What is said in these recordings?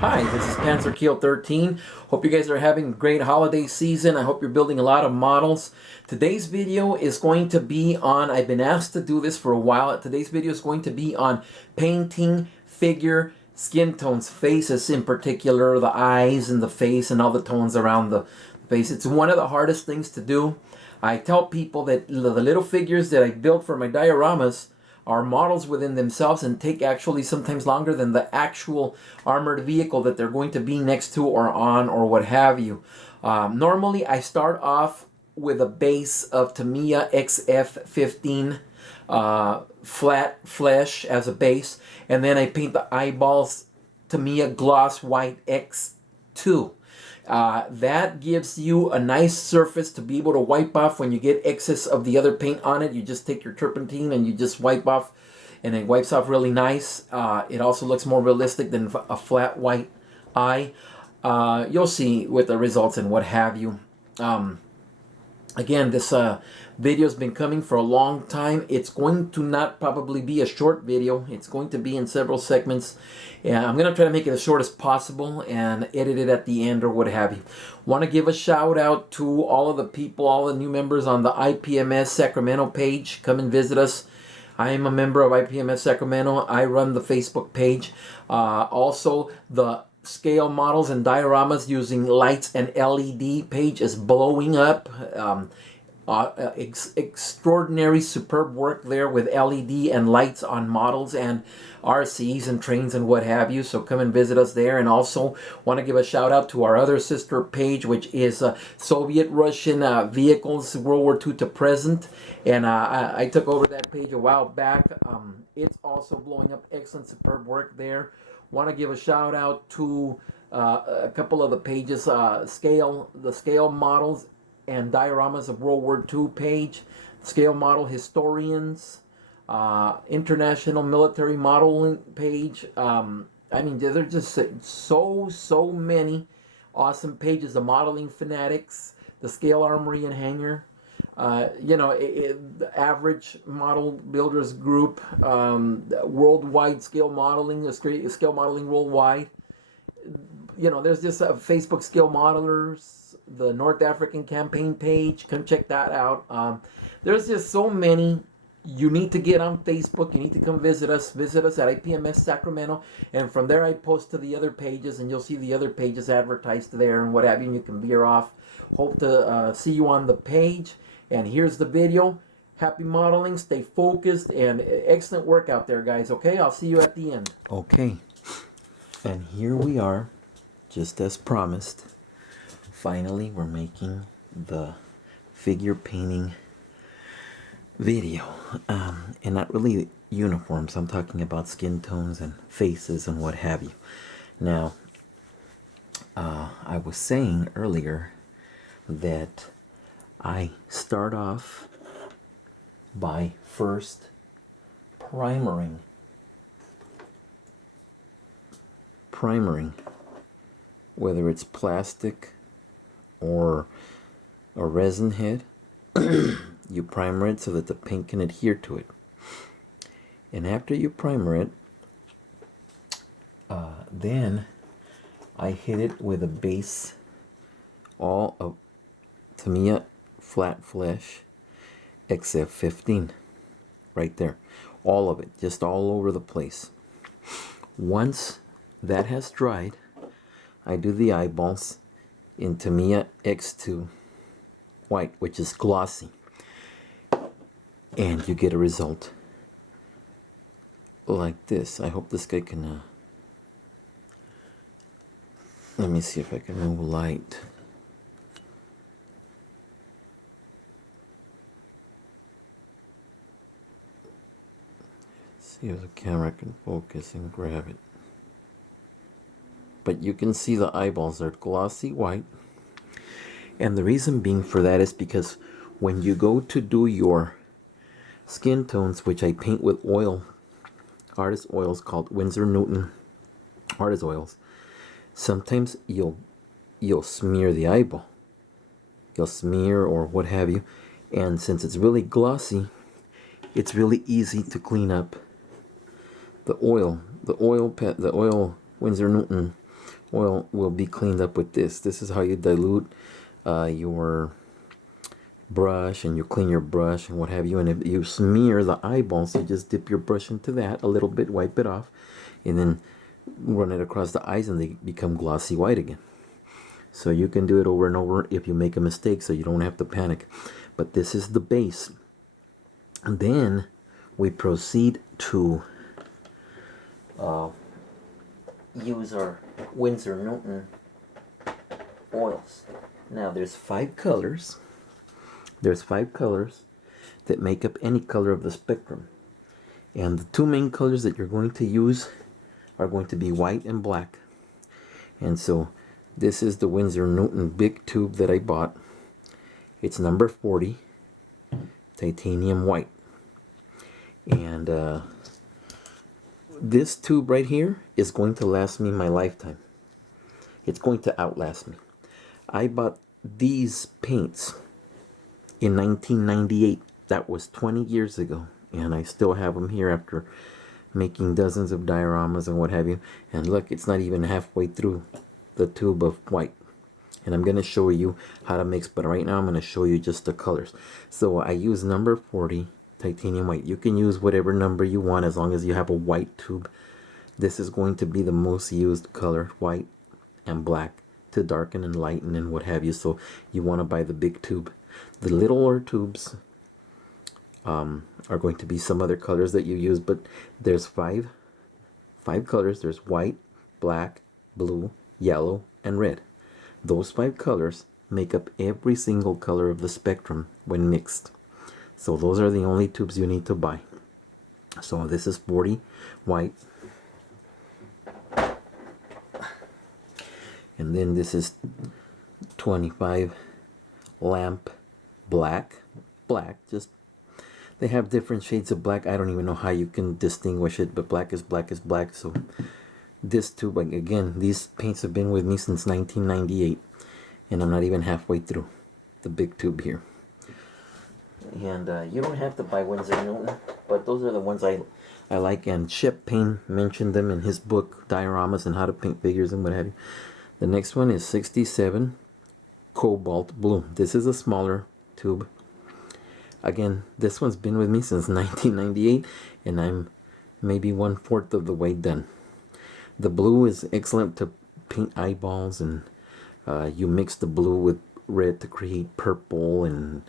Hi, this is Panzer 13. Hope you guys are having a great holiday season. I hope you're building a lot of models. Today's video is going to be on, I've been asked to do this for a while. Today's video is going to be on painting figure skin tones, faces in particular, the eyes and the face and all the tones around the face. It's one of the hardest things to do. I tell people that the little figures that I built for my dioramas are models within themselves and take actually sometimes longer than the actual armored vehicle that they're going to be next to or on or what have you. Normally I start off with a base of Tamiya XF15 flat flesh as a base, and then I paint the eyeballs Tamiya Gloss White X2. That gives you a nice surface to be able to wipe off when you get excess of the other paint on it. You just take your turpentine and you just wipe off, and it wipes off really nice. It also looks more realistic than a flat white eye. You'll see with the results and what have you. Again, this video has been coming for a long time. It's going to not probably be a short video. It's going to be in several segments. And I'm going to try to make it as short as possible and edit it at the end or what have you. Want to give a shout out to all of the people, all the new members on the IPMS Sacramento page. Come and visit us. I am a member of IPMS Sacramento. I run the Facebook page. Also, the scale models and dioramas using lights and LED page is blowing up. Extraordinary superb work there with LED and lights on models and RCs and trains and what have you. So come and visit us there. And also want to give a shout out to our other sister page, which is Soviet Russian vehicles World War II to present. And I took over that page a while back. It's also blowing up. Excellent superb work there. Want to give a shout out to a couple of the pages, the scale models and dioramas of World War II page, scale model historians, international military modeling page. I mean, there's just so many awesome pages. The modeling fanatics, the scale armory and hangar. The average model builders group, worldwide scale modeling, scale modeling worldwide. There's just Facebook scale modelers, the North African campaign page. Come check that out. There's just so many. You need to get on Facebook. You need to come visit us. Visit us at IPMS Sacramento. And from there I post to the other pages, and you'll see the other pages advertised there and what have you, and you can veer off. Hope to see you on the page. And here's the video. Happy modeling, stay focused, and excellent work out there, guys. Okay, I'll see you at the end. Okay, and here we are, just as promised. Finally, we're making the figure painting video. And not really uniforms. I'm talking about skin tones and faces and what have you. Now, I was saying earlier that I start off by first primering, whether it's plastic or a resin head. You primer it so that the paint can adhere to it. And after you primer it, then I hit it with a base, all of Tamiya flat flesh XF15 right there, all of it, just all over the place. Once that has dried, I do the eyeballs in Tamiya X2 white, which is glossy, and you get a result like this. I hope this guy can Let me see if I can move light. See if the camera can focus and grab it. But you can see the eyeballs are glossy white. And the reason being for that is because when you go to do your skin tones, which I paint with oil, artist oils called Winsor Newton artist oils, sometimes you'll smear the eyeball. You'll smear or what have you. And since it's really glossy, it's really easy to clean up the oil. The oil Winsor Newton oil will be cleaned up with this. This is how you dilute your brush, and you clean your brush and what have you. And if you smear the eyeballs, you just dip your brush into that a little bit, wipe it off, and then run it across the eyes, and they become glossy white again. So you can do it over and over if you make a mistake, so you don't have to panic. But this is the base. And then we proceed to use our Winsor Newton oils. Now there's 5 colors. There's 5 colors that make up any color of the spectrum. And the 2 main colors that you're going to use are going to be white and black. And so this is the Winsor Newton big tube that I bought. It's number 40, titanium white. And this tube right here is going to last me my lifetime. It's going to outlast me. I bought these paints in 1998. That was 20 years ago. And I still have them here after making dozens of dioramas and what have you. And look, it's not even halfway through the tube of white. And I'm going to show you how to mix, but right now I'm going to show you just the colors. So I use number 40 titanium white. You can use whatever number you want as long as you have a white tube. This is going to be the most used color, white and black, to darken and lighten and what have you. So you want to buy the big tube. The littler tubes are going to be some other colors that you use, but there's five colors. There's white, black, blue, yellow, and red. Those 5 colors make up every single color of the spectrum when mixed. So those are the only tubes you need to buy. So this is 40 white. And then this is 25 lamp black. Just they have different shades of black. I don't even know how you can distinguish it, but black is black is black. So this tube, again, these paints have been with me since 1998, and I'm not even halfway through the big tube here. And you don't have to buy Winsor Newton, but those are the ones I like. And Shep Payne mentioned them in his book Dioramas and How to Paint Figures and what have you. The next one is 67 Cobalt Blue. This is a smaller tube. Again, this one's been with me since 1998, and I'm maybe 1/4 of the way done. The blue is excellent to paint eyeballs, and you mix the blue with red to create purple, and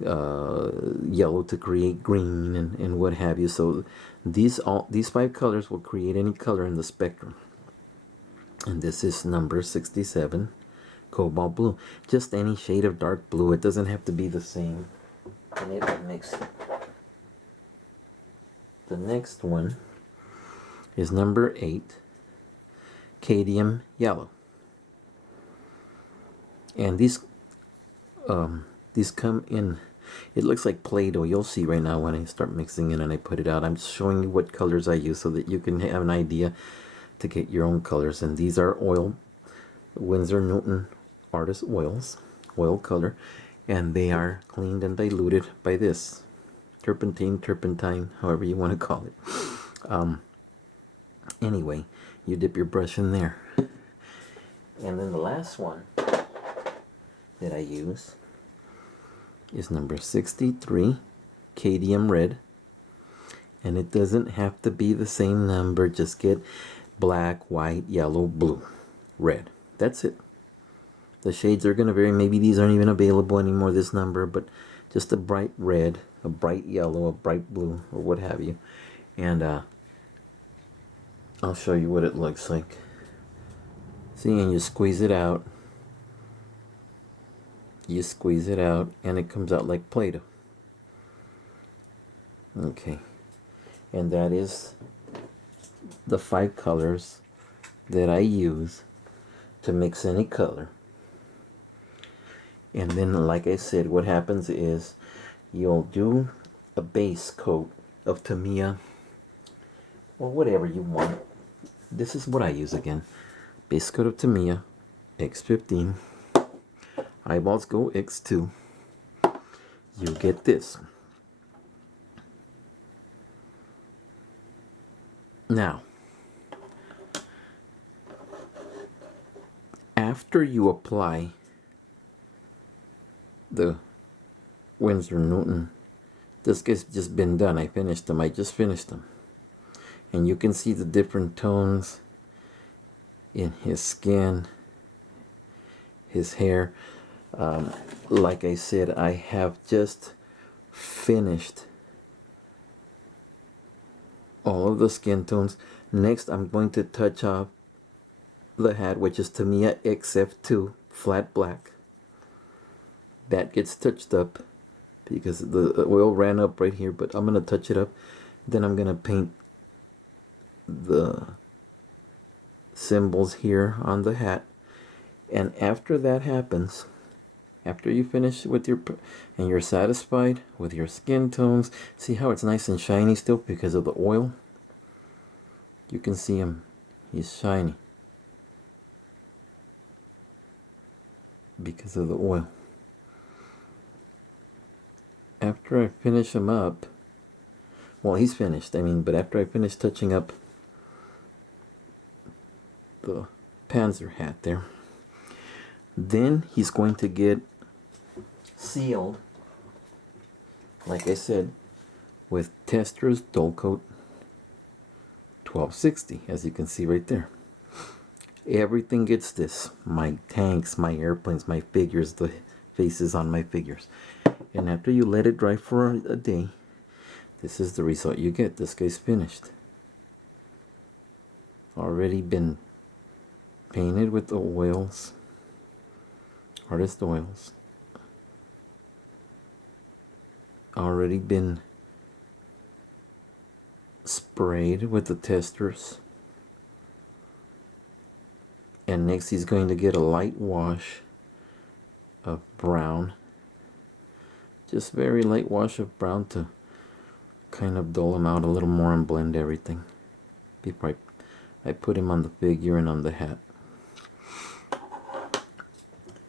yellow to create green, and what have you. So these 5 colors will create any color in the spectrum. And this is number 67 Cobalt Blue. Just any shade of dark blue. It doesn't have to be the same, and it will mix it. The next one is number 8 Cadmium Yellow. And these come in, it looks like Play-Doh. You'll see right now when I start mixing it and I put it out. I'm just showing you what colors I use so that you can have an idea to get your own colors. And these are oil, Winsor Newton artist oils, oil color, and they are cleaned and diluted by this turpentine, however you want to call it. Anyway, you dip your brush in there. And then the last one that I use is number 63 Cadmium Red. And it doesn't have to be the same number. Just get black, white, yellow, blue, red. That's it. The shades are going to vary. Maybe these aren't even available anymore, this number, but just a bright red, a bright yellow, a bright blue, or what have you. And I'll show you what it looks like. See, and you squeeze it out. You squeeze it out and it comes out like Play-Doh. Okay, and that is the 5 colors that I use to mix any color. And then, like I said, what happens is you'll do a base coat of Tamiya or whatever you want. This is what I use again. Base coat of Tamiya X15. Eyeballs go X2. You get this. Now, after you apply the Winsor Newton, this guy's just been done. I finished them. I just finished them. And you can see the different tones in his skin, his hair. Like I said, I have just finished all of the skin tones. Next, I'm going to touch up the hat, which is Tamiya XF2 flat black. That gets touched up because the oil ran up right here, but I'm going to touch it up. Then I'm going to paint the symbols here on the hat. And after that happens, after you finish with your, and you're satisfied with your skin tones, see how it's nice and shiny still because of the oil? You can see him, he's shiny because of the oil. After I finish him up, well, he's finished, I mean, but after I finish touching up the Panzer hat there, then he's going to get sealed, like I said, with Tester's Dull Coat 1260, as you can see right there. Everything gets this. My tanks, my airplanes, my figures, the faces on my figures. And after you let it dry for a day, this is the result you get. This guy's finished. Already been painted with the oils, artist oils. Already been sprayed with the testers. And next he's going to get a light wash of brown. Just very light wash of brown to kind of dull him out a little more and blend everything before I put him on the figure and on the hat.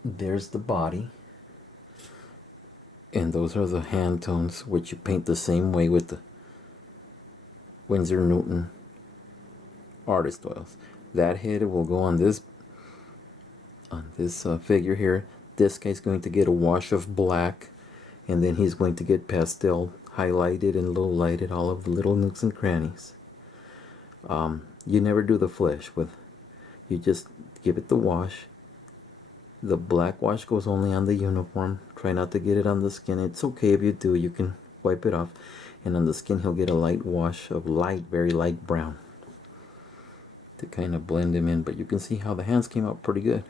There's the body. And those are the hand tones, which you paint the same way with the Winsor Newton artist oils. That head will go on this figure here. This guy's going to get a wash of black, and then he's going to get pastel highlighted and low lighted all of the little nooks and crannies. You never do the flesh with, you just give it the wash. The black wash goes only on the uniform. Try not to get it on the skin. It's okay if you do, you can wipe it off. And on the skin he'll get a light wash of light, very light brown to kind of blend him in. But you can see how the hands came out pretty good.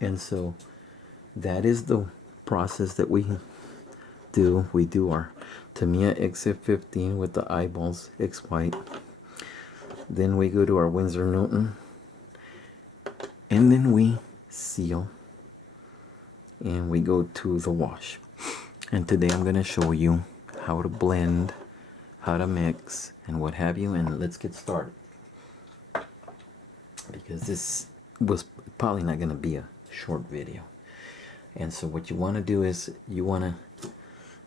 And so that is the process that we do. We do our Tamiya XF15 with the eyeballs X white. Then we go to our Winsor Newton. And then we seal. And we go to the wash. And today I'm going to show you how to blend, how to mix, and what have you. And let's get started. Because this was probably not going to be a short video. And so what you want to do is you want to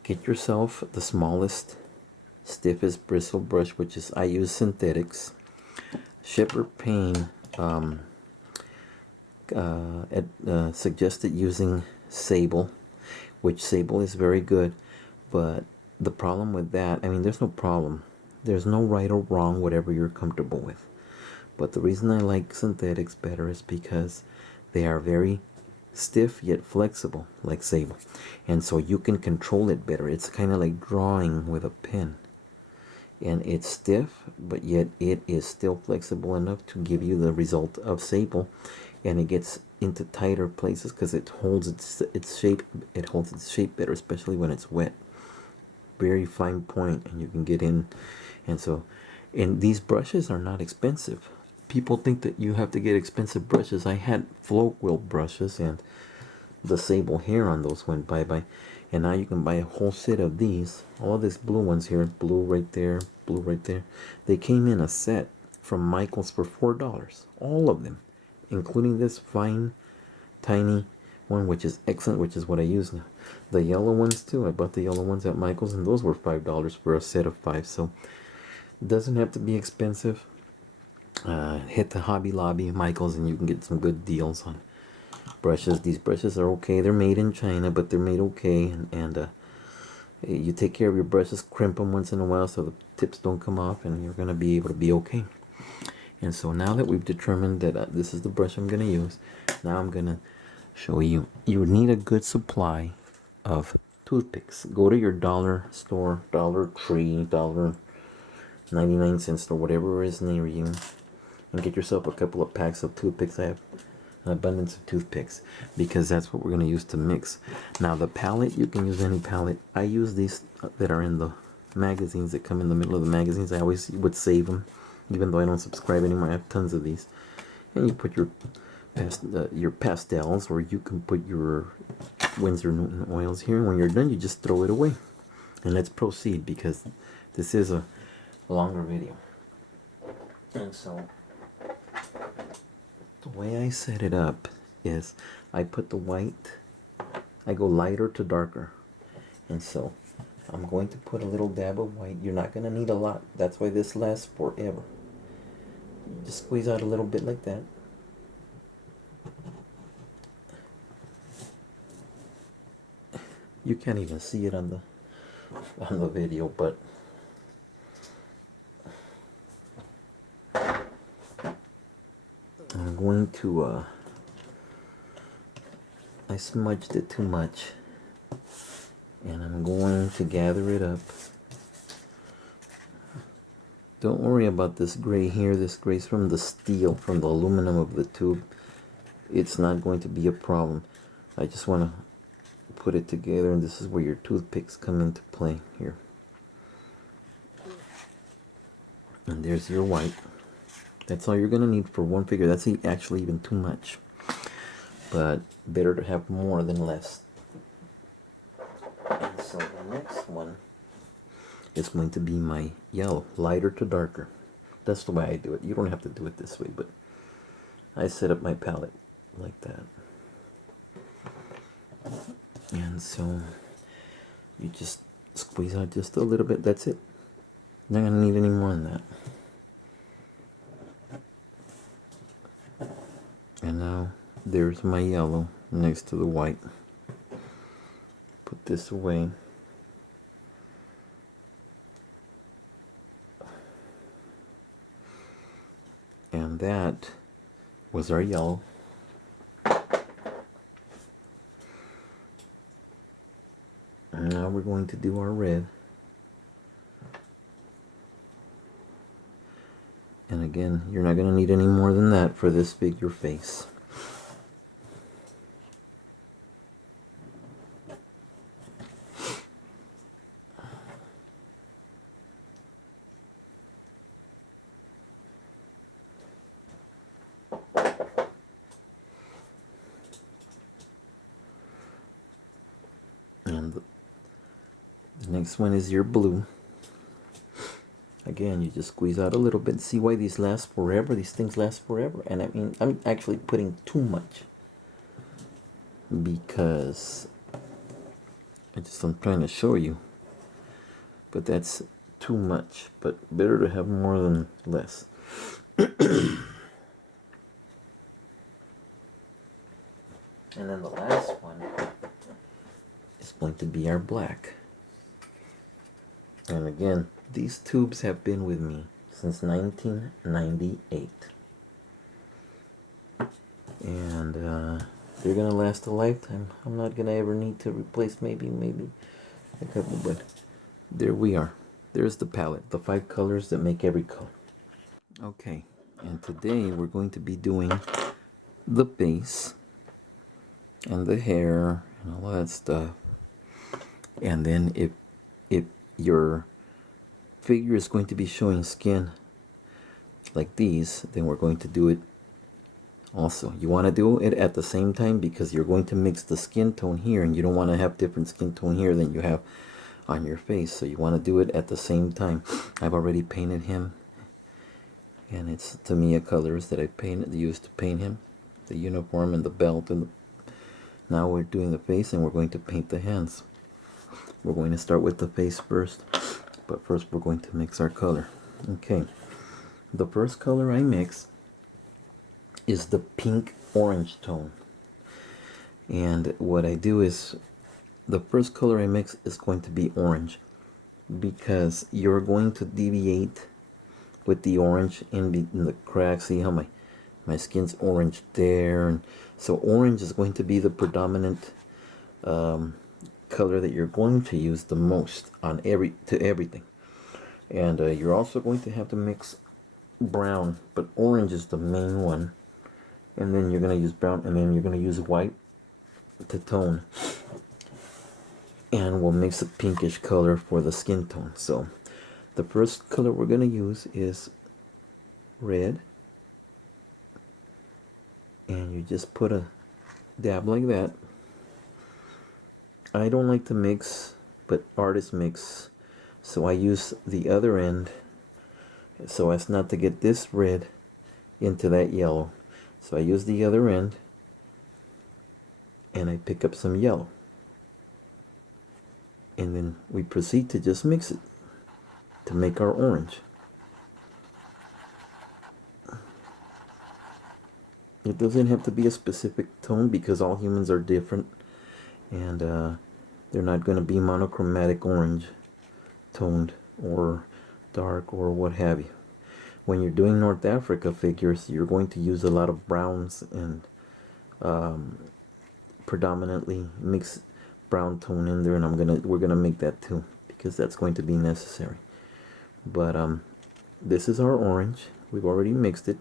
get yourself the smallest, stiffest bristle brush, which is, I use synthetics. Shepherd Payne suggested using sable, which sable is very good, but the problem with that, I mean, there's no problem. There's no right or wrong, whatever you're comfortable with. But the reason I like synthetics better is because they are very stiff yet flexible, like sable. And so you can control it better. It's kind of like drawing with a pen. and it's stiff, but yet it is still flexible enough to give you the result of sable, and it gets into tighter places because it holds its shape. It holds its shape better, especially when it's wet. Very fine point, and you can get in. And so, and these brushes are not expensive. People think that you have to get expensive brushes. I had float wheel brushes, and the sable hair on those went bye-bye. And now you can buy a whole set of these. All these blue ones here, blue right there, blue right there. They came in a set from Michael's for $4. All of them, including this fine, tiny one, which is excellent, which is what I use now. The yellow ones too. I bought the yellow ones at Michael's, and those were $5 for a set of 5. So it doesn't have to be expensive. Hit the Hobby Lobby, Michael's, and you can get some good deals on brushes. These brushes are okay. They're made in China, but they're made okay. And you take care of your brushes, crimp them once in a while so the tips don't come off, and you're going to be able to be okay. And so now that we've determined that this is the brush I'm going to use, now I'm going to show you. You need a good supply of toothpicks. Go to your dollar store, Dollar Tree, $1.99 store, whatever is near you, and get yourself a couple of packs of toothpicks. I have an abundance of toothpicks because that's what we're going to use to mix. Now the palette, you can use any palette. I use these that are in the magazines, that come in the middle of the magazines. I always would save them, even though I don't subscribe anymore. I have tons of these. And you put your pastels, or you can put your Winsor Newton oils here. When you're done, you just throw it away. And let's proceed, because this is a longer video. And so the way I set it up is I put the white, I go lighter to darker. And so I'm going to put a little dab of white. You're not going to need a lot. That's why this lasts forever. Just squeeze out a little bit like that. You can't even see it on the video, but I'm going to I smudged it too much, and I'm going to gather it up. Don't worry about this gray here. This gray's from the steel, from the aluminum of the tube. It's not going to be a problem. I just want to put it together, and this is where your toothpicks come into play here. And there's your white. That's all you're going to need for one figure. That's actually even too much, but better to have more than less. And so the next one is going to be my yellow, lighter to darker. That's the way I do it. You don't have to do it this way, but I set up my palette like that. And so you just squeeze out just a little bit. That's it. Not going to need any more than that. And now there's my yellow next to the white. Put this away. And that was our yellow. And now we're going to do our red. And again, you're not going to need any more than that for this figure face. And the next one is your blue. Again, you just squeeze out a little bit. See why these last forever? These things last forever. And I mean, I'm actually putting too much, because I'm trying to show you. But that's too much. But better to have more than less. And then the last one is going to be our black. And again, these tubes have been with me since 1998. And they're going to last a lifetime. I'm not going to ever need to replace maybe a couple, but there we are. there's the palette, the 5 colors that make every color. Okay, and today we're going to be doing the face and the hair and all that stuff. And then if your figure is going to be showing skin like these, then we're going to do it also. You want to do it at the same time because you're going to mix the skin tone here, and you don't want to have different skin tone here than you have on your face. So you want to do it at the same time. I've already painted him, and it's Tamiya colors that I used to paint him, the uniform and the belt, and now we're doing the face, and we're going to paint the hands. We're going to start with the face first, but first we're going to mix our color. Okay, the first color I mix is the pink orange tone, and what I do is the first color I mix is going to be orange, because you're going to deviate with the orange in the cracks. See how my skin's orange there, and so orange is going to be the predominant color that you're going to use the most on everything. And you're also going to have to mix brown, but orange is the main one, and then you're going to use brown, and then you're going to use white to tone, and we'll mix a pinkish color for the skin tone. So the first color we're going to use is red, and you just put a dab like that. I don't like to mix, but artists mix, so I use the other end so as not to get this red into that yellow. So I use the other end and I pick up some yellow, and then we proceed to just mix it to make our orange. It doesn't have to be a specific tone because all humans are different, and they're not going to be monochromatic orange toned or dark or what have you. When you're doing North Africa figures, you're going to use a lot of browns and predominantly mix brown tone in there, and we're gonna make that too because that's going to be necessary. But this is our orange. We've already mixed it.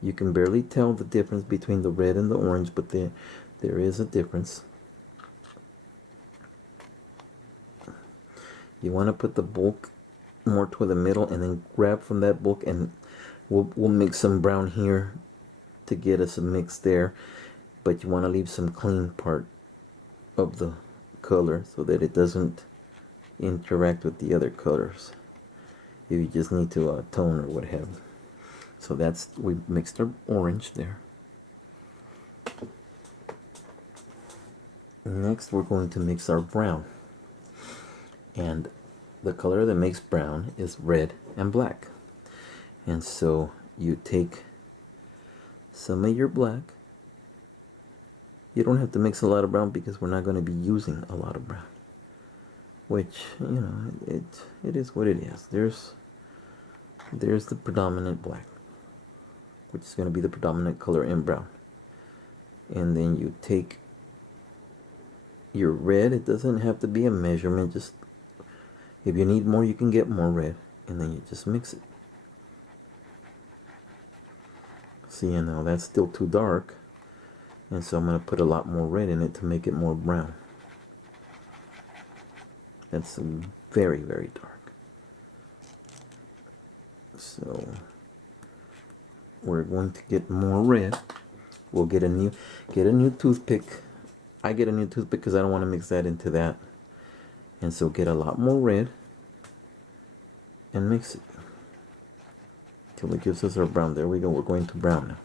You can barely tell the difference between the red and the orange, but there is a difference. You want to put the bulk more toward the middle, and then grab from that bulk, and we'll mix some brown here to get us a mix there. But you want to leave some clean part of the color so that it doesn't interact with the other colors if you just need to tone or what have you. So we mixed our orange there. Next we're going to mix our brown, and the color that makes brown is red and black. And so you take some of your black. You don't have to mix a lot of brown because we're not going to be using a lot of brown, which, you know, it is what it is. There's the predominant black, which is going to be the predominant color in brown. And then you take your red. It doesn't have to be a measurement, just if you need more you can get more red, and then you just mix it. See, and now that's still too dark, and so I'm going to put a lot more red in it to make it more brown. That's very, very dark. So we're going to get more red. We'll get a new toothpick. I get a new toothpick because I don't want to mix that into that. And so get a lot more red and mix it till it gives us our brown. There we go. We're going to brown now.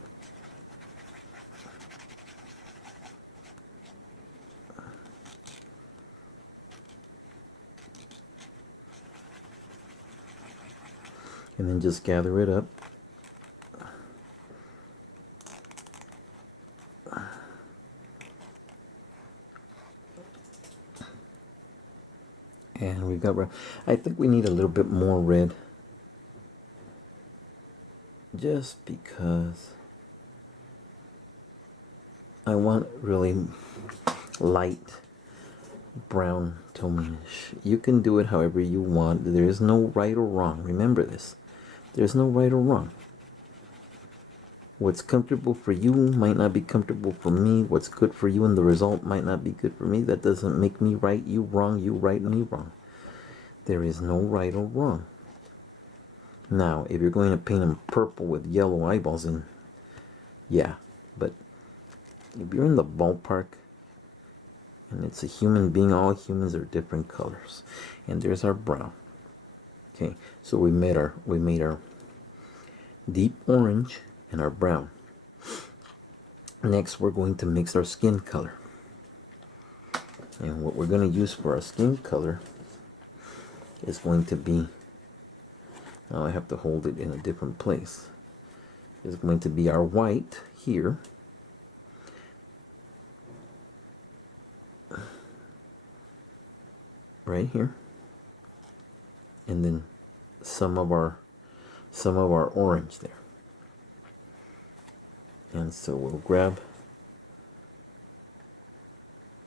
And then just gather it up. And we got red. I think we need a little bit more red, just because I want really light brown tonish. You can do it however you want. There is no right or wrong. Remember this. There's no right or wrong. What's comfortable for you might not be comfortable for me. What's good for you and the result might not be good for me. That doesn't make me right, you wrong, you right, me wrong. There is no right or wrong. Now, if you're going to paint them purple with yellow eyeballs, then yeah. But if you're in the ballpark and it's a human being, all humans are different colors. And there's our brown. Okay, so we made our deep orange and our brown. Next, we're going to mix our skin color. And what we're going to use for our skin color is going to be, now I have to hold it in a different place, is going to be our white here. Right here. And then some of our orange there. And so we'll grab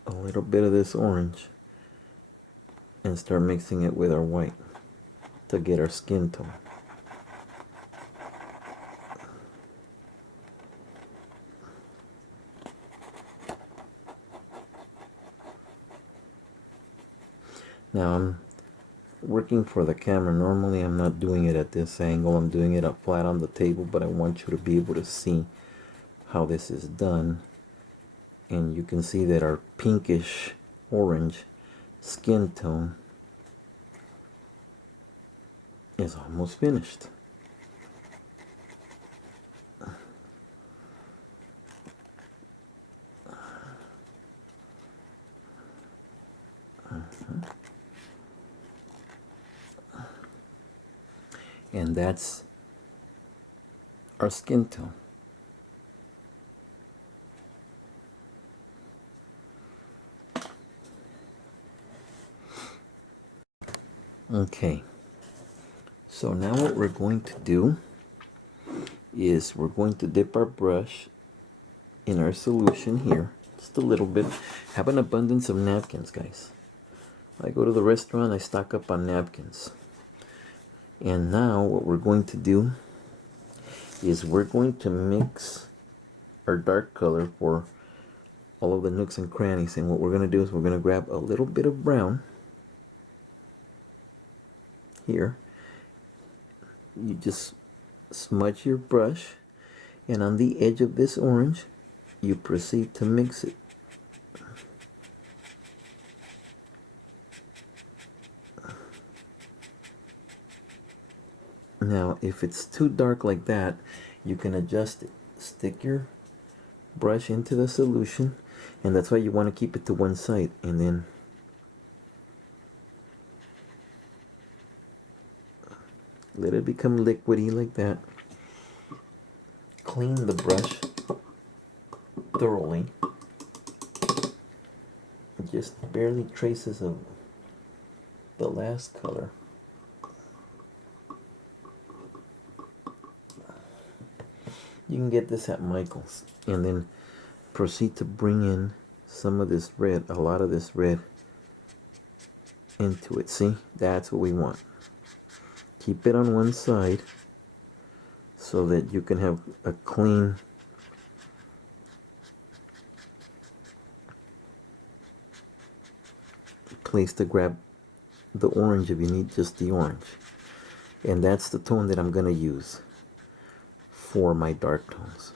a little bit of this orange and start mixing it with our white to get our skin tone. Now I'm working for the camera. Normally I'm not doing it at this angle. I'm doing it up flat on the table, but I want you to be able to see how this is done. And you can see that our pinkish orange skin tone is almost finished. And that's our skin tone. Okay, so now what we're going to do is we're going to dip our brush in our solution here, just a little bit. Have an abundance of napkins, guys. I go to the restaurant, I stock up on napkins. And now what we're going to do is we're going to mix our dark color for all of the nooks and crannies. And what we're going to do is we're going to grab a little bit of brown here. You just smudge your brush, and on the edge of this orange you proceed to mix it. Now if it's too dark like that, you can adjust it. Stick your brush into the solution, and that's why you want to keep it to one side, and then let it become liquidy like that. Clean the brush thoroughly. Just barely traces of the last color. You can get this at Michael's. And then proceed to bring in some of this red, a lot of this red into it. See, that's what we want. Keep it on one side so that you can have a clean place to grab the orange if you need just the orange. And that's the tone that I'm going to use for my dark tones.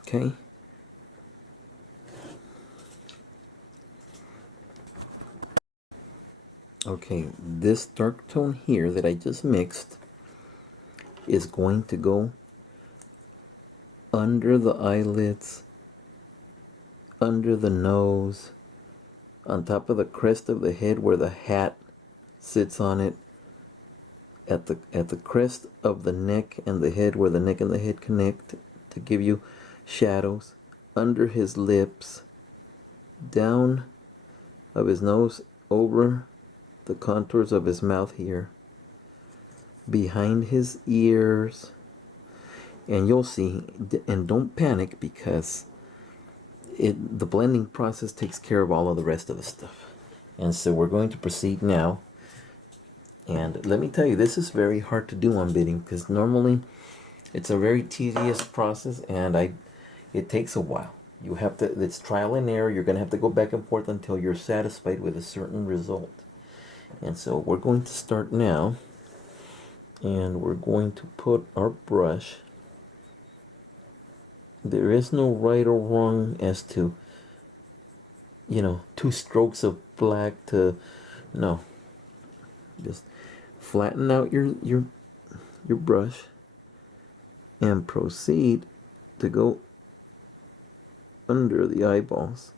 Okay? Okay, this dark tone here that I just mixed is going to go under the eyelids, under the nose, on top of the crest of the head where the hat sits on it, at the crest of the neck and the head where the neck and the head connect to give you shadows, under his lips, down of his nose, over the contours of his mouth here, behind his ears. And you'll see, and don't panic, because the blending process takes care of all of the rest of the stuff. And so we're going to proceed now. And let me tell you, this is very hard to do on bidding because normally it's a very tedious process, and it takes a while. You have to, it's trial and error. You're going to have to go back and forth until you're satisfied with a certain result. And so we're going to start now, and we're going to put our brush. There is no right or wrong as to, 2 strokes of black to, no. Just flatten out your brush and proceed to go under the eyeballs.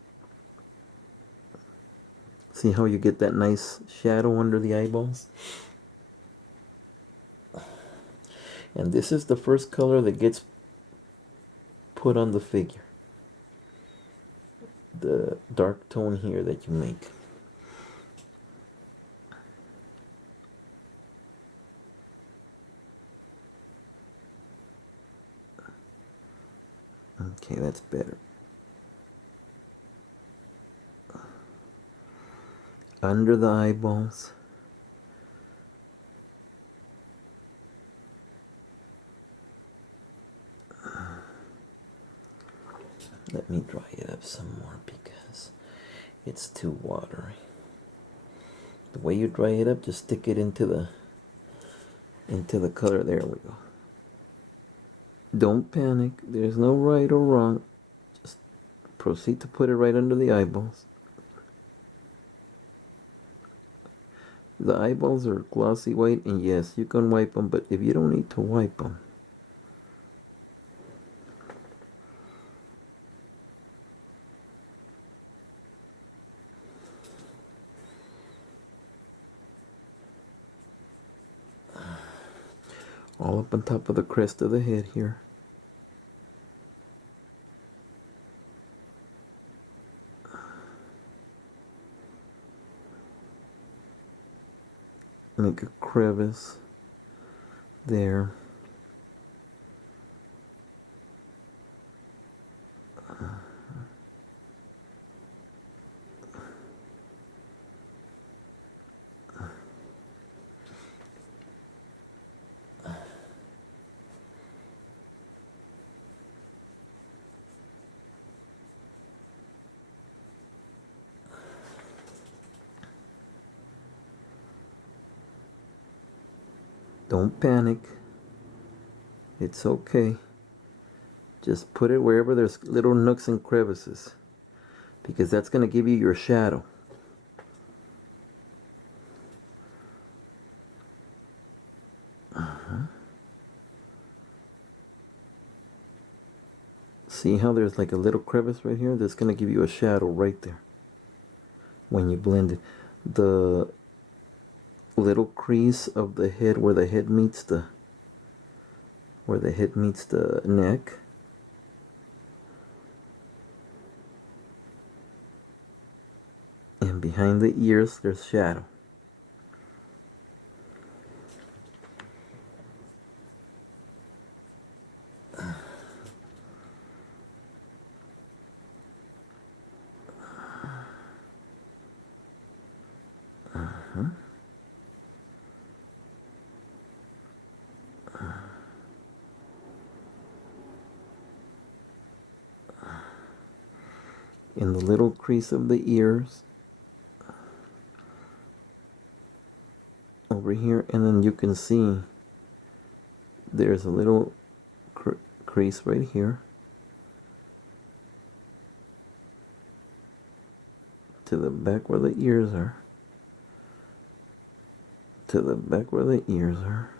See how you get that nice shadow under the eyeballs? And this is the first color that gets put on the figure. The dark tone here that you make. Okay, that's better. Under the eyeballs. Let me dry it up some more because it's too watery. The way you dry it up, just stick it into the color. There we go. Don't panic. There's no right or wrong. Just proceed to put it right under the eyeballs. The eyeballs are glossy white, and yes, you can wipe them, but if you don't need to wipe them, all up on top of the crest of the head here. Make a crevice there. Don't panic. It's okay. Just put it wherever there's little nooks and crevices, because that's going to give you your shadow. See how there's like a little crevice right here? That's going to give you a shadow right there when you blend it. The little crease of the head where the head meets the neck, and behind the ears there's shadow. In the little crease of the ears over here, and then you can see there's a little crease right here to the back where the ears are, to the back where the ears are.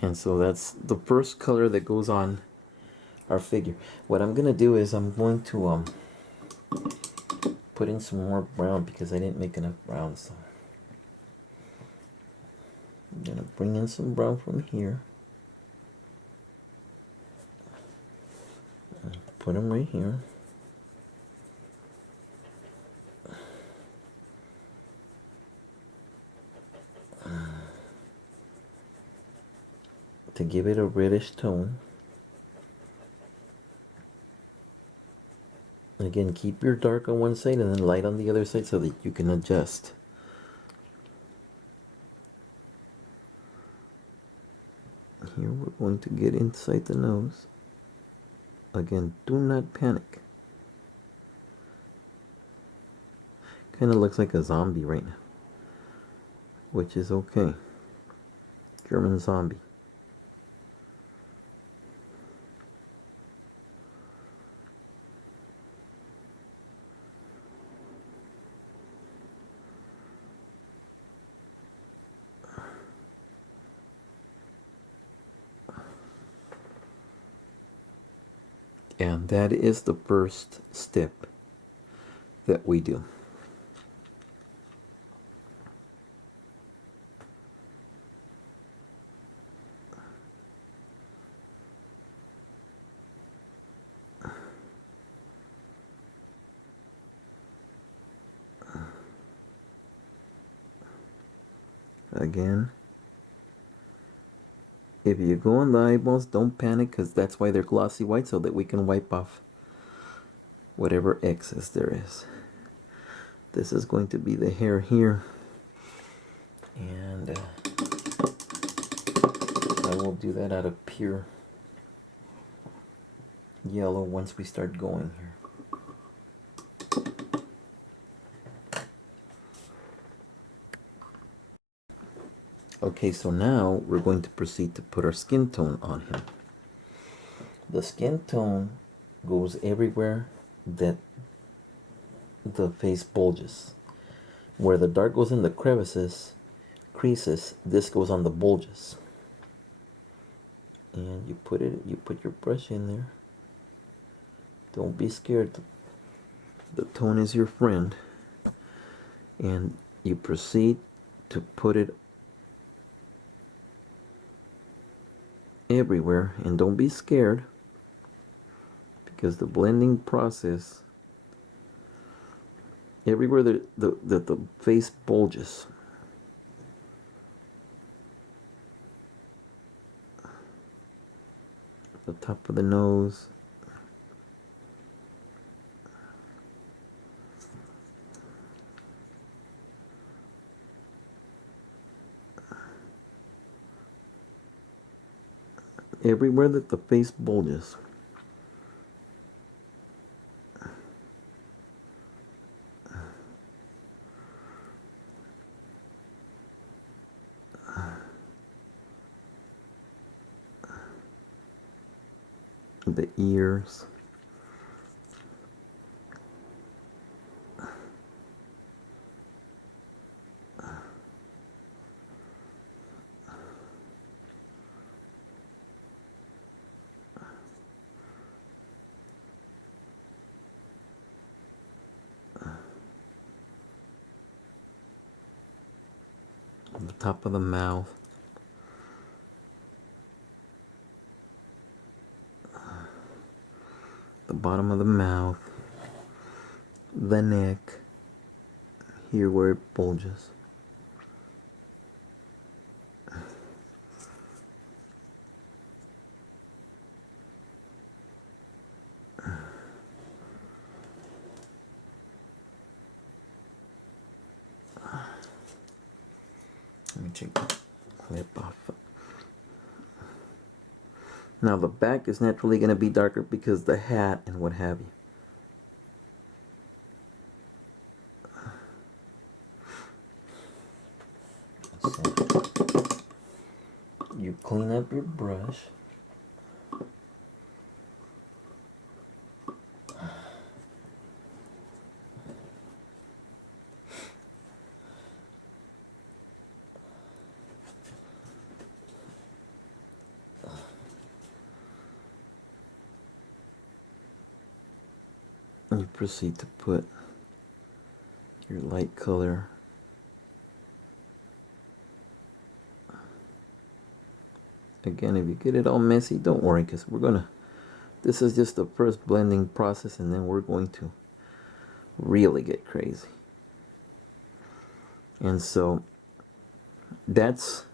And so that's the first color that goes on our figure. What I'm going to do is I'm going to put in some more brown because I didn't make enough brown. So I'm going to Bring in some brown from here. Put them right here. To give it a reddish tone. Again, keep your dark on one side and then light on the other side so that you can adjust. Here we're going to get inside the nose. Again, do not panic. Kind of looks like a zombie right now, which is okay. German zombie. And that is the first step that we do. Again, if you go on the eyeballs, don't panic, because that's why they're glossy white, so that we can wipe off whatever excess there is. This is going to be the hair here, and I will do that out of pure yellow once we start going here. Okay, so now we're going to proceed to put our skin tone on him. The skin tone goes everywhere that the face bulges. Where the dark goes in the crevices, creases, this goes on the bulges. And you put your brush in there. Don't be scared. The tone is your friend. And you proceed to put it everywhere, and don't be scared, because the blending process, everywhere that the face bulges, the top of the nose, everywhere that the face bulges. The ears. The top of the mouth. The bottom of the mouth. The neck. Here where it bulges. Let me take the clip off. Now the back is naturally going to be darker because the hat and what have you. So you clean up your brush. You proceed to put your light color Again, if you get it all messy, don't worry, because this is just the first blending process, and then we're going to really get crazy. And so that's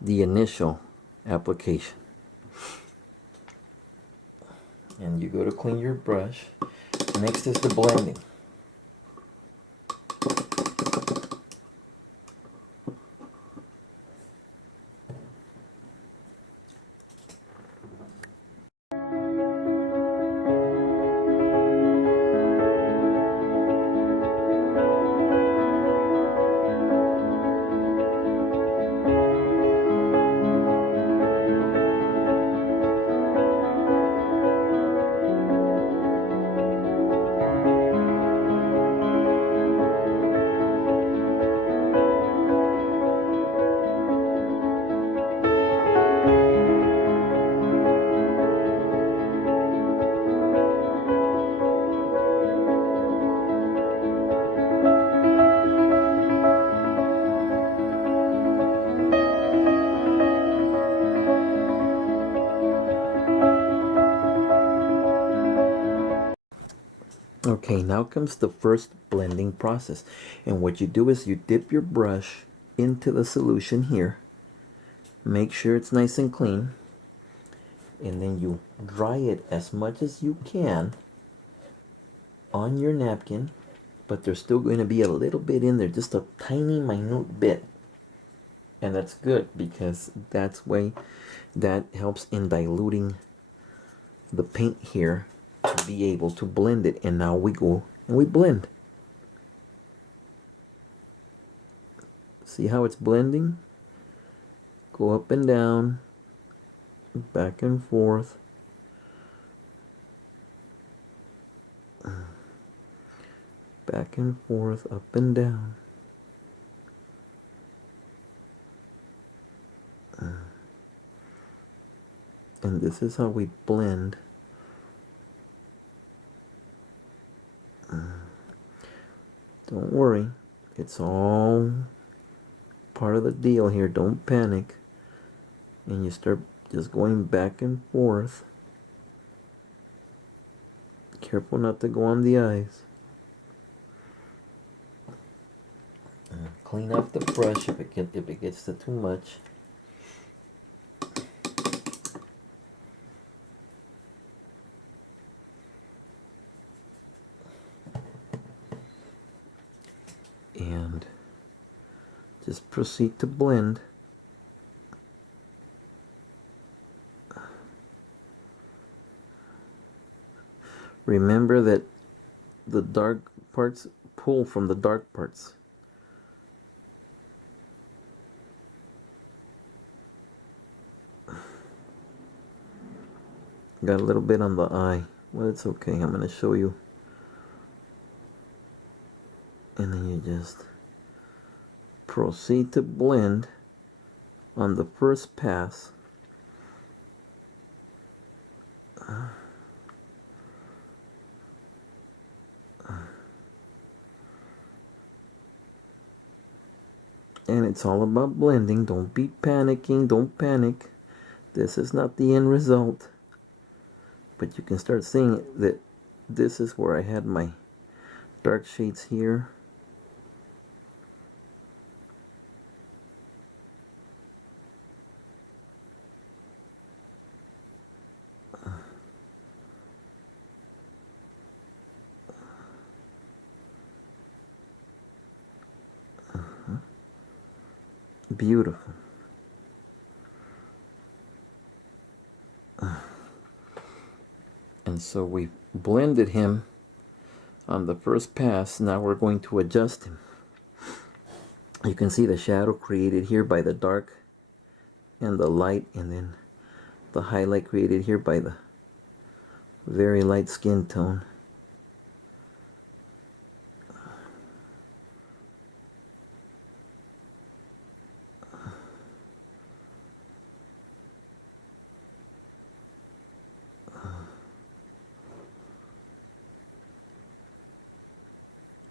the initial application. And you go to clean your brush. Next is the blending. Okay, now comes the first blending process. And what you do is you dip your brush into the solution here. Make sure it's nice and clean. And then you dry it as much as you can on your napkin. But there's still going to be a little bit in there, just a tiny minute bit. And that's good, because that helps in diluting the paint here to be able to blend it. And now we go and we blend. See how it's blending? Go up and down, back and forth. Back and forth, up and down. And this is how we blend. Don't worry, it's all part of the deal here. Don't panic. And you start just going back and forth. Careful not to go on the eyes. Clean off the brush if it gets to too much. And just proceed to blend. Remember that the dark parts pull from the dark parts. Got a little bit on the eye. Well, it's okay. I'm going to show you. And then you just proceed to blend on the first pass. And it's all about blending. Don't be panicking. Don't panic. This is not the end result. But you can start seeing that this is where I had my dark shades here. Beautiful. And so we blended him on the first pass. Now we're going to adjust him. You can see the shadow created here by the dark and the light, and then the highlight created here by the very light skin tone.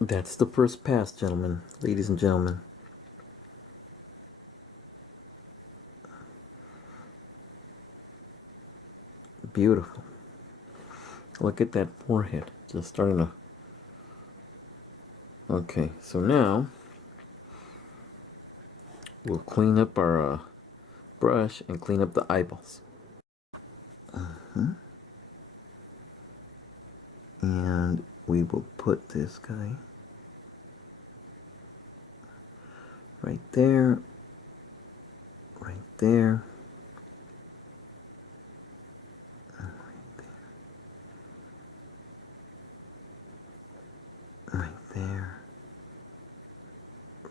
That's the first pass, gentlemen, ladies and gentlemen. Beautiful. Look at that forehead. Just starting to... Okay, so now we'll clean up our brush and clean up the eyeballs. And we will put this guy right there, right there, right there,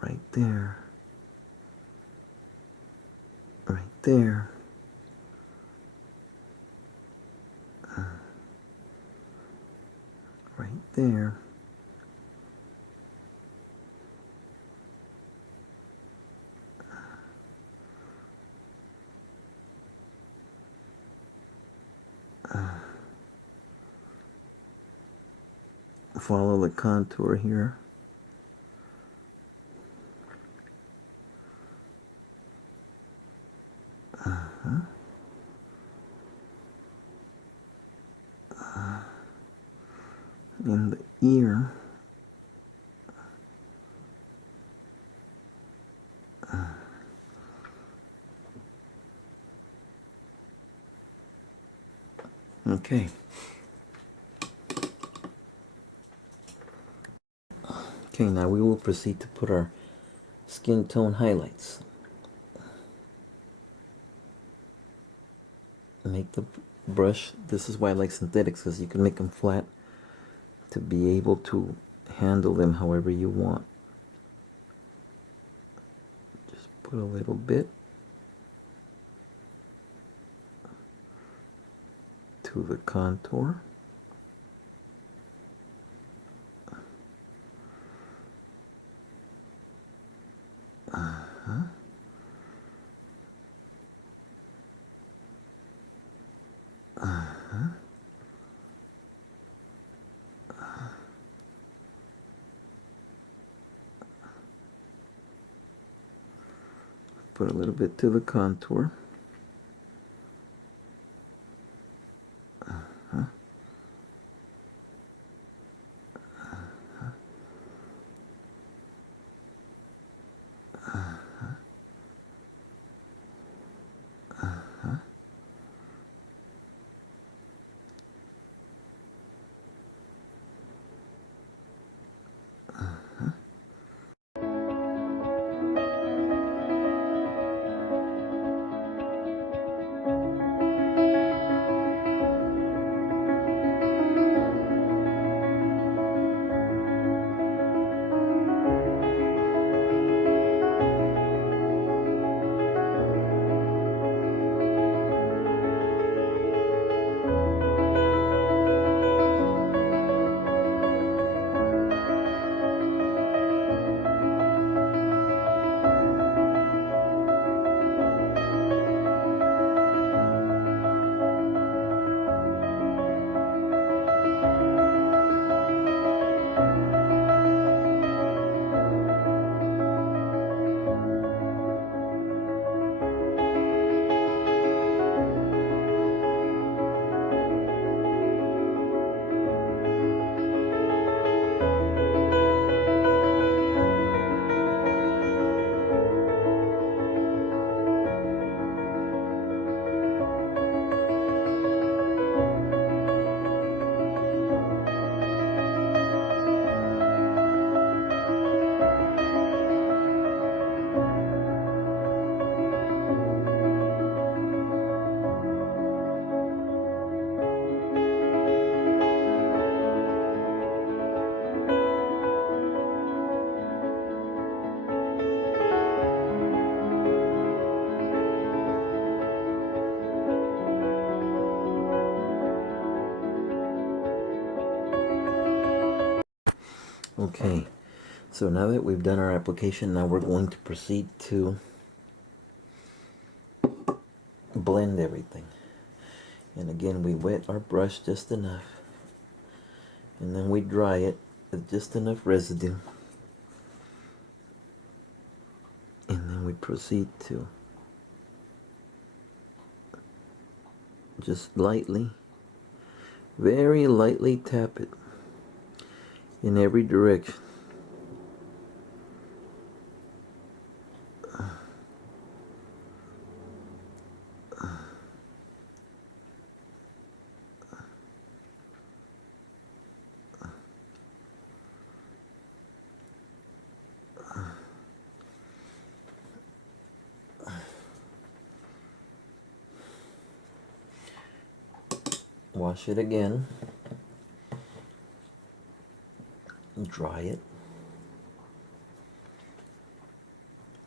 right there, right there, right there, follow the contour here. In the ear. Okay. Okay, now we will proceed to put our skin tone highlights. Make the brush, this is why I like synthetics, because you can make them flat to be able to handle them however you want. Just put a little bit to the contour. Put a little bit to the contour. Okay, so now that we've done our application, now we're going to proceed to blend everything. And again, we wet our brush just enough, and then we dry it with just enough residue, and then we proceed to Just lightly, very lightly tap it in every direction. Wash it again. Dry it.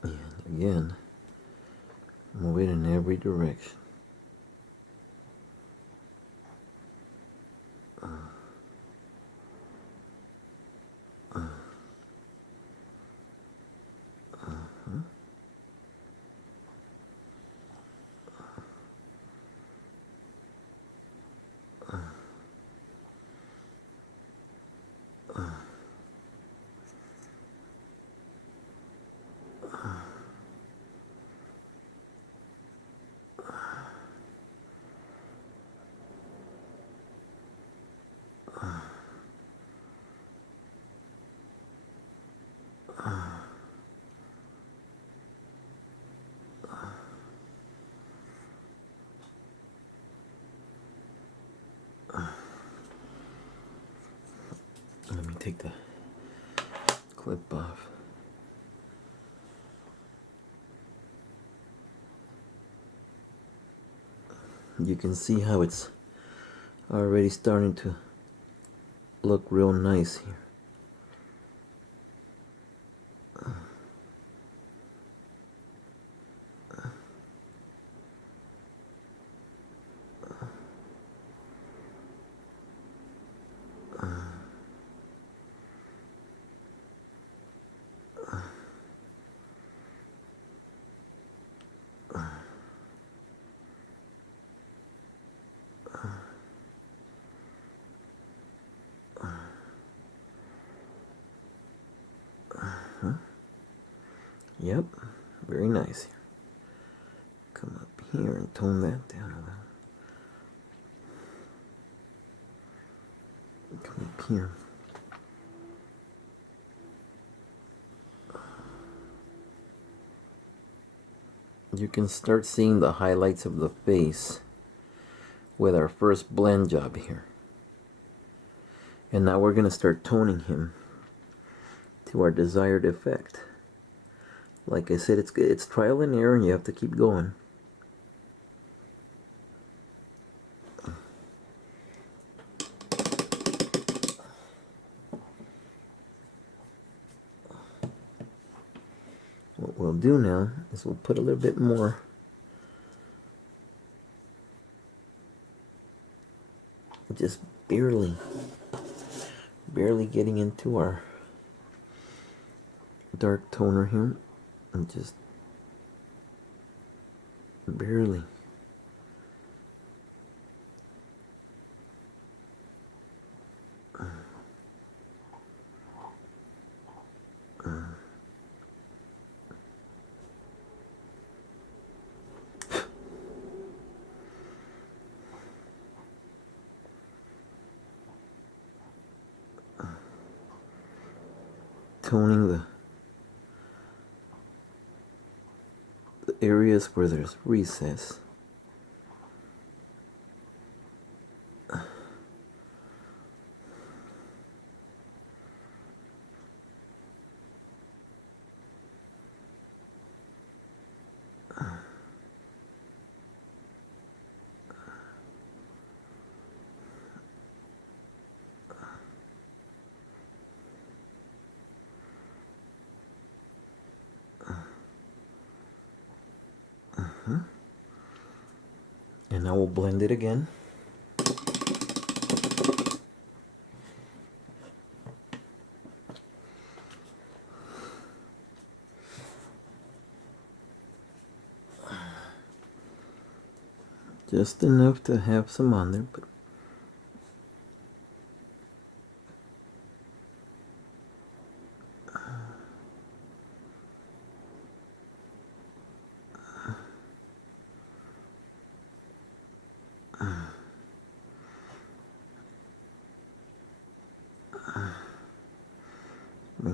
And again, move it in every direction. Let me take the clip off. You can see how it's already starting to look real nice here. Yep, very nice here. Come up here and tone that down a little. Come up here. You can start seeing the highlights of the face with our first blend job here. And now we're going to start toning him to our desired effect. Like I said, it's trial and error, and you have to keep going. What we'll do now is we'll put a little bit more just barely getting into our dark toner here, and just barely. Toning the areas where there's recess. And now we'll blend it again. Just enough to have some on there, but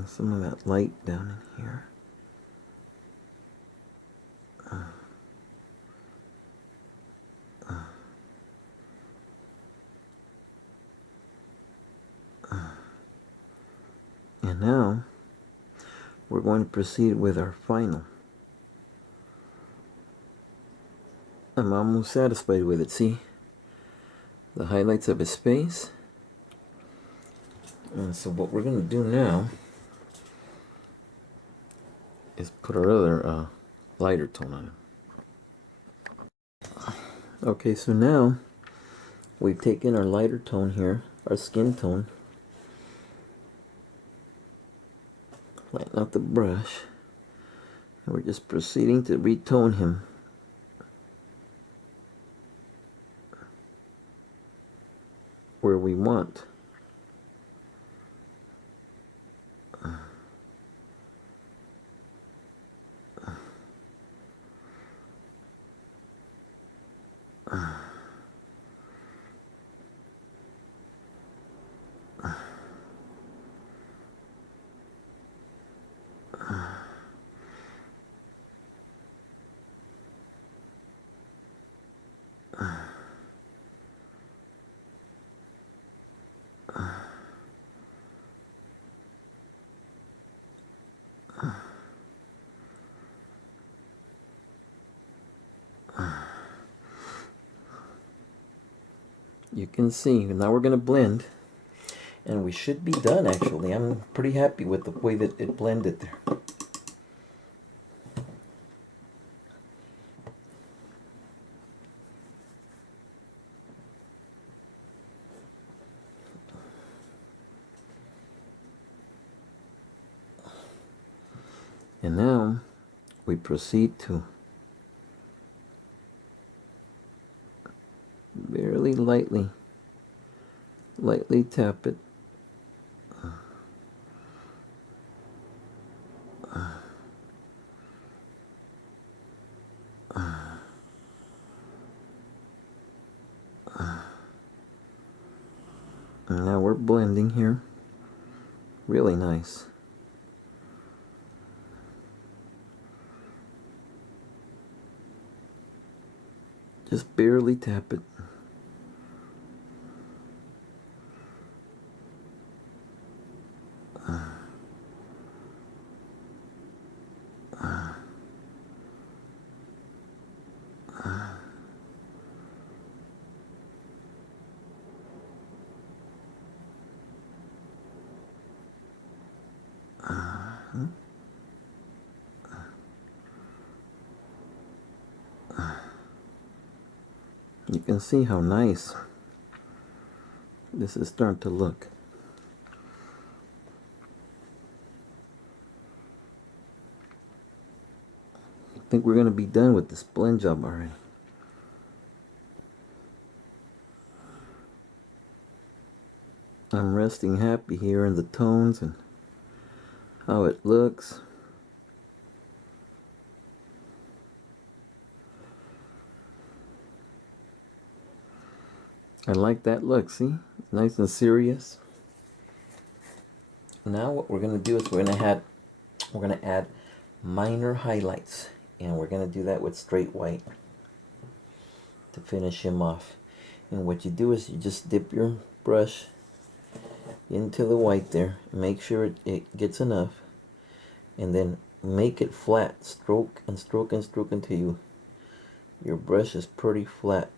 bring some of that light down in here. And now we're going to proceed with our final. I'm almost satisfied with it. See the highlights of his face. So what we're going to do now is put our other lighter tone on him. Okay, so now we've taken our lighter tone here, our skin tone, lighten up the brush, and we're just proceeding to retone him. Where we want. You can see, now we're going to blend, and we should be done actually. I'm pretty happy with the way that it blended there. And now we proceed to barely lightly tap it. And now we're blending here. Really nice. Just barely tap it. You can see how nice this is starting to look. I think we're going to be done with this blend job already. I'm resting happy here in the tones and how it looks. I like that look, see? It's nice and serious. Now what we're going to do is we're going to add minor highlights, and we're going to do that with straight white to finish him off. And what you do is you just dip your brush into the white there, make sure it gets enough, and then make it flat. Stroke and stroke and stroke until your brush is pretty flat.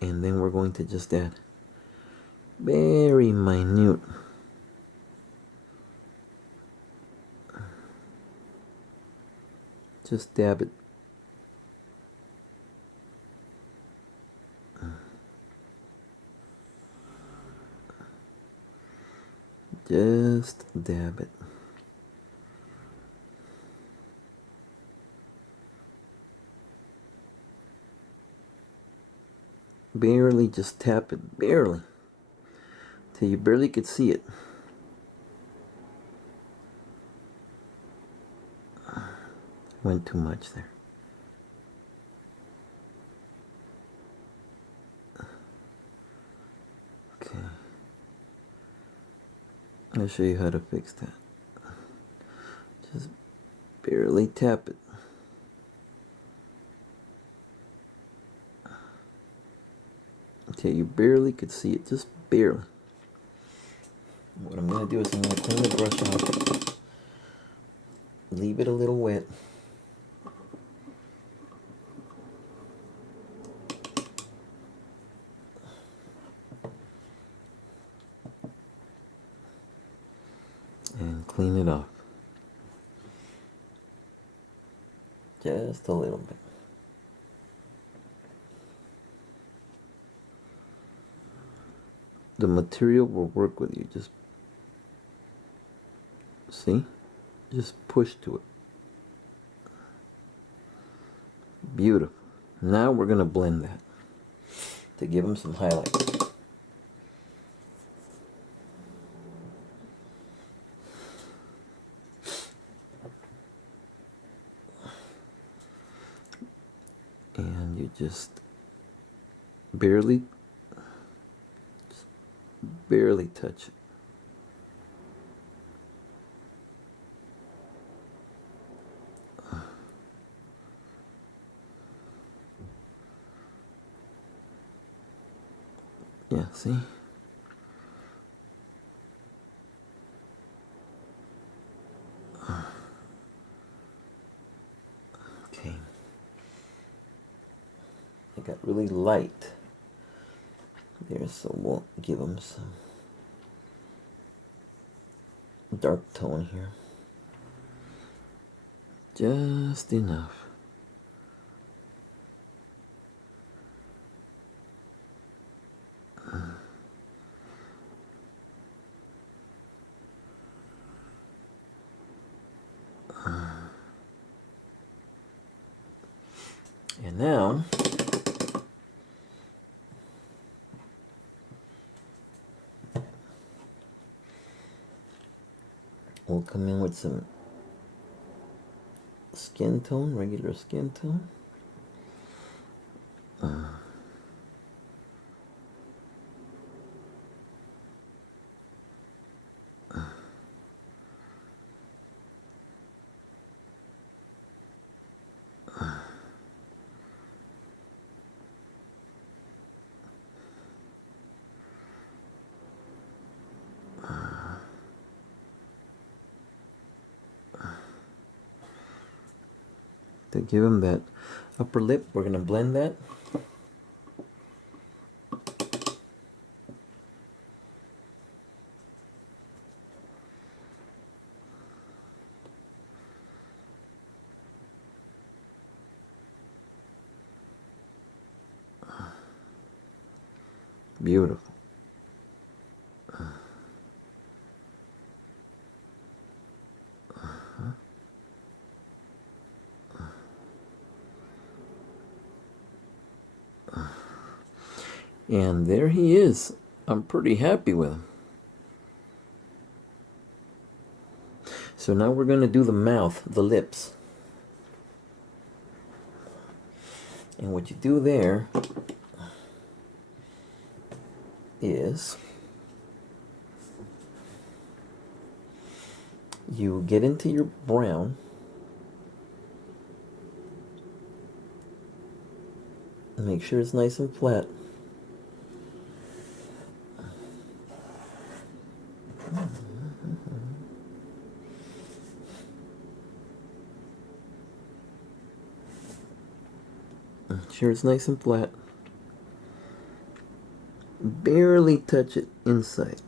And then we're going to just add very minute just dab it. Just dab it. Barely, just tap it, barely, till you barely could see it. Went too much there. Okay. I'll show you how to fix that. Just barely tap it. Okay, you barely could see it, just barely. What I'm going to do is I'm going to clean the brush off. Leave it a little wet. And clean it off. Just a little bit. The material will work with you. Just see? Just push to it. Beautiful. Now we're going to blend that to give them some highlights. And you just barely touch it. Yeah, see? Okay. It got really light there, so we'll give them some dark tone here. Just enough. And now we'll come in with some skin tone, regular skin tone. To give him that upper lip, we're going to blend that. Beautiful. And there he is. I'm pretty happy with him. So now we're going to do the mouth, the lips. And what you do there is you get into your brown, and make sure it's nice and flat. Sure it's nice and flat. Barely touch it inside.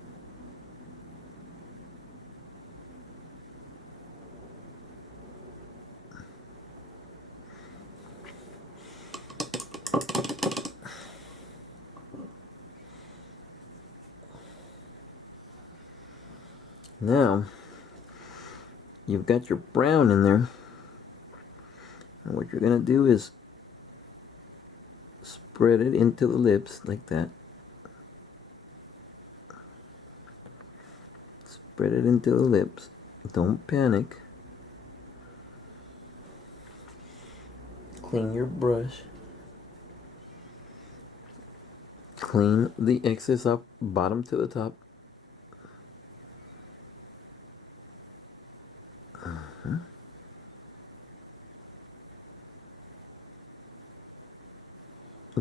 Now, you've got your brown in there. And what you're going to do is spread it into the lips like that. Spread it into the lips. Don't panic. Clean your brush. Clean the excess up, bottom to the top.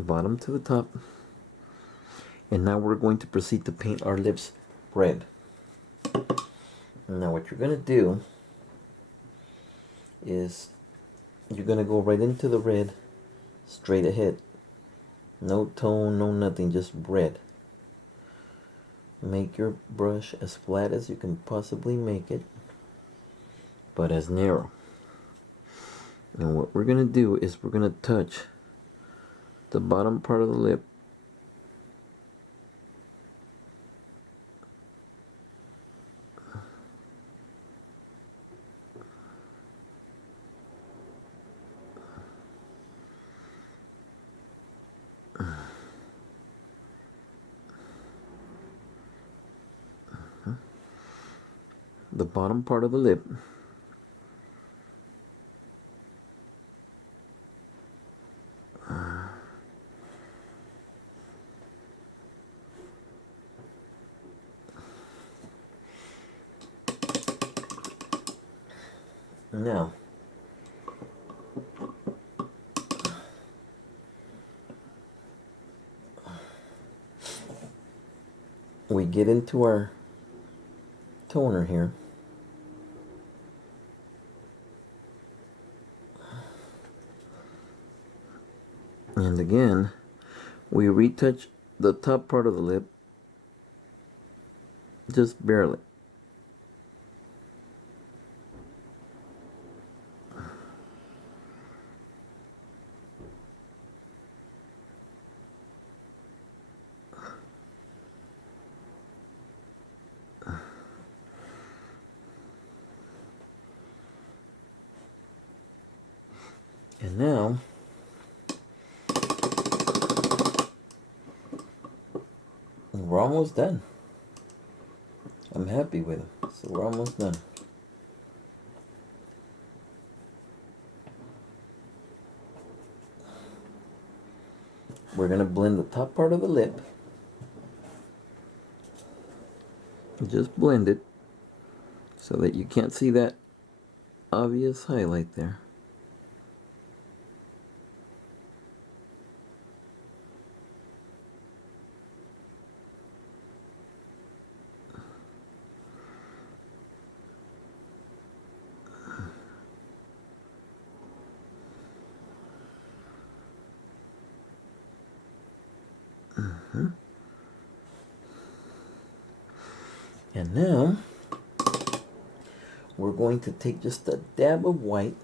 bottom to the top. And now we're going to proceed to paint our lips red. Now what you're going to do is you're going to go right into the red, straight ahead. No tone, no nothing, just red. Make your brush as flat as you can possibly make it, but as narrow. And what we're going to do is we're going to touch the bottom part of the lip the bottom part of the lip. Now, we get into our toner here. And again, we retouch the top part of the lip just barely. And now, we're almost done. I'm happy with it. So we're almost done. We're going to blend the top part of the lip. Just blend it so that you can't see that obvious highlight there. And now we're going to take just a dab of white,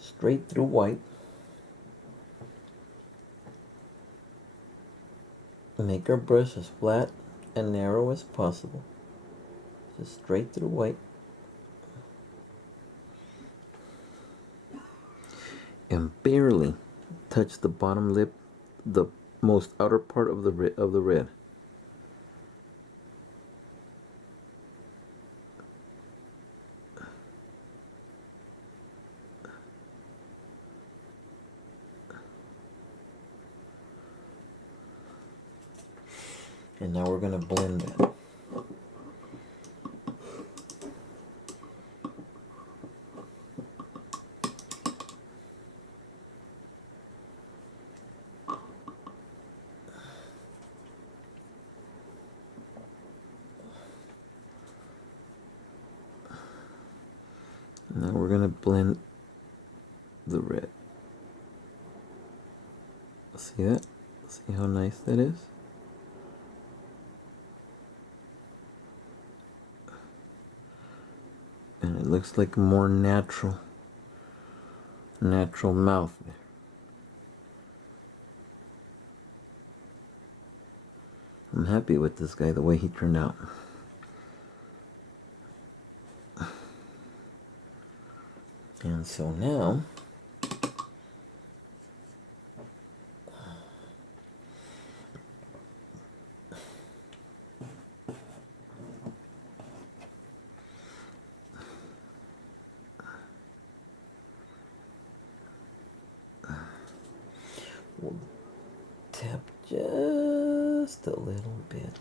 straight through white, and make our brush as flat and narrow as possible. Just straight through white. And barely touch the bottom lip, the most outer part of the red. And now we're going to blend that. Now we're going to blend the red. See that? See how nice that is? And it looks like a more natural mouth there. I'm happy with this guy, the way he turned out. And so now we'll tap just a little bit.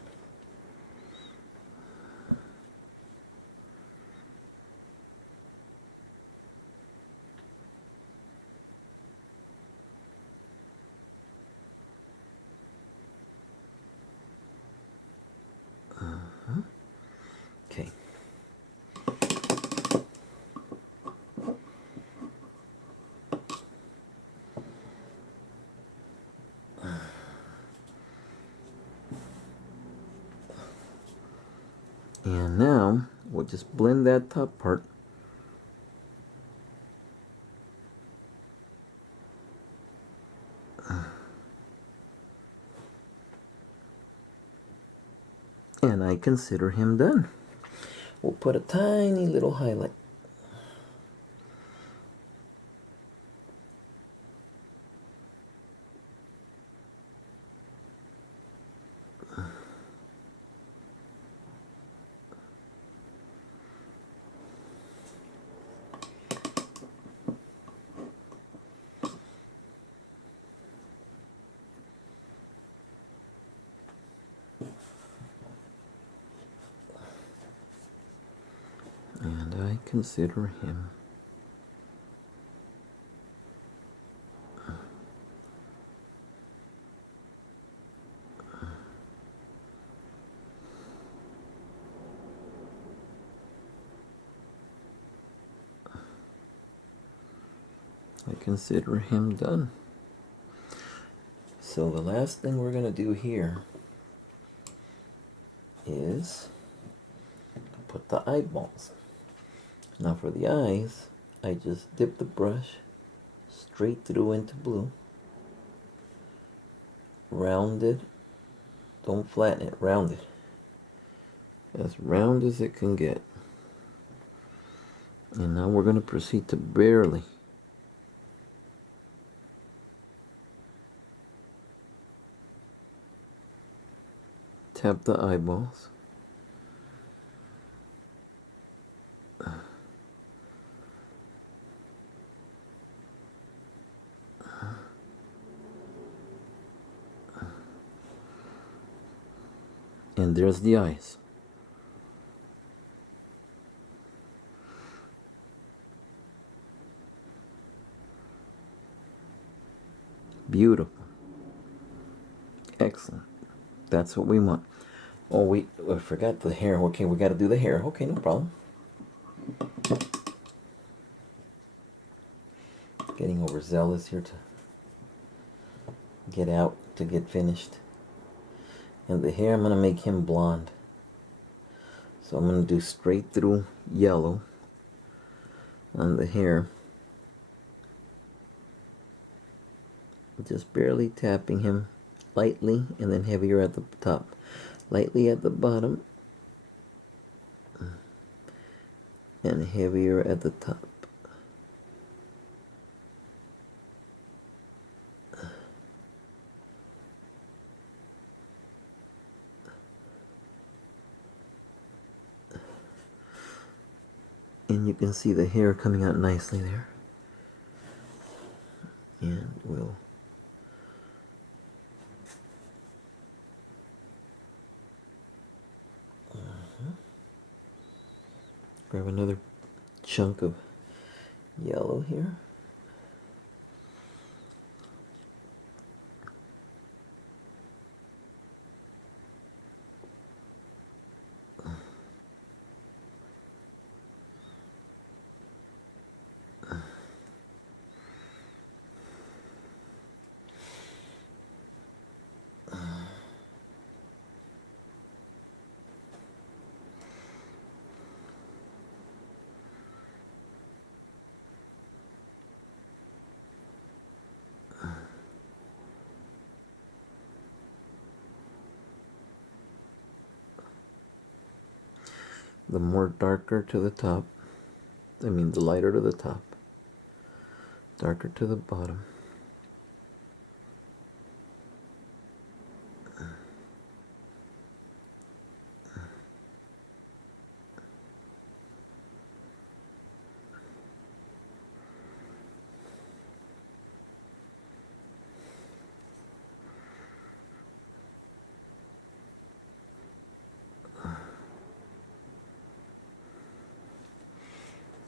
And now we'll just blend that top part. And I consider him done. We'll put a tiny little highlight. And I consider him done. So the last thing we're going to do here is put the eyeballs. Now for the eyes, I just dip the brush straight through into blue. Round it. Don't flatten it, round it. As round as it can get. And now we're going to proceed to barely tap the eyeballs. And there's the eyes. Beautiful. Excellent. That's what we want. Oh wait, I forgot the hair. Okay, we got to do the hair. Okay, no problem. Getting overzealous here to get finished. And the hair, I'm going to make him blonde. So I'm going to do straight through yellow on the hair. Just barely tapping him lightly and then heavier at the top. Lightly at the bottom and heavier at the top. And you can see the hair coming out nicely there. And we'll grab another chunk of yellow here. The more darker to the top, the lighter to the top, darker to the bottom.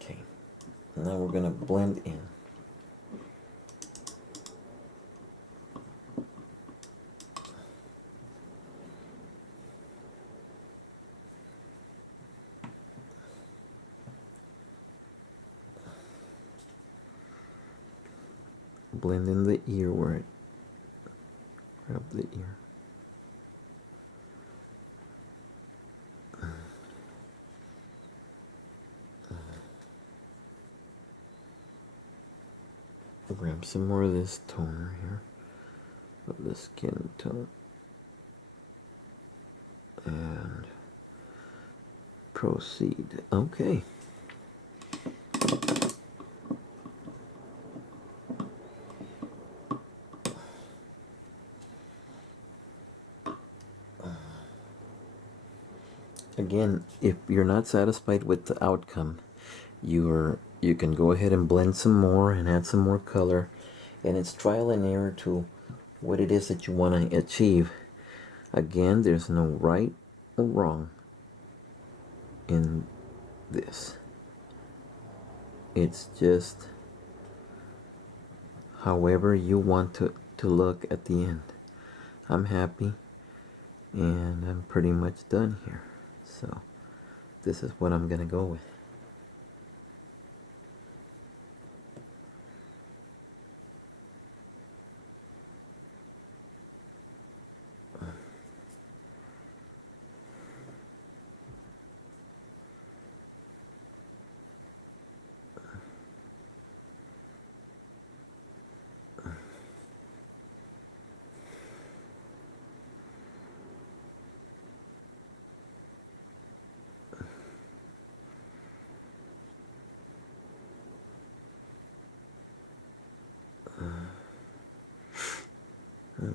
Okay, now we're going to blend in. Blend in the ear where it grab the ear. Grab some more of this toner here of the skin tone and proceed. Okay. Again, if you're not satisfied with the outcome, you can go ahead and blend some more and add some more color, and it's trial and error to what it is that you want to achieve. Again, there's no right or wrong in this. It's just however you want to look at the end. I'm happy and I'm pretty much done here. So this is what I'm gonna go with.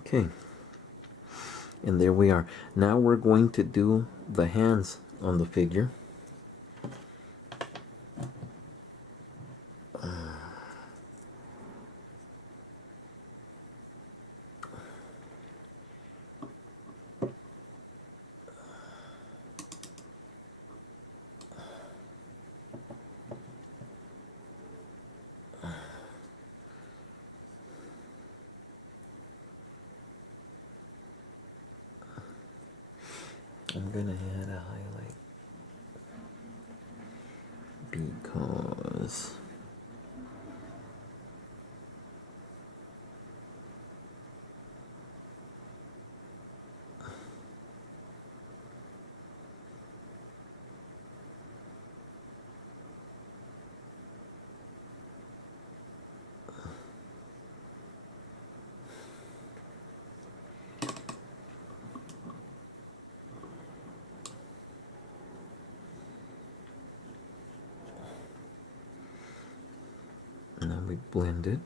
Okay, and there we are. Now we're going to do the hands on the figure. I'm gonna add a highlight because now we blend it.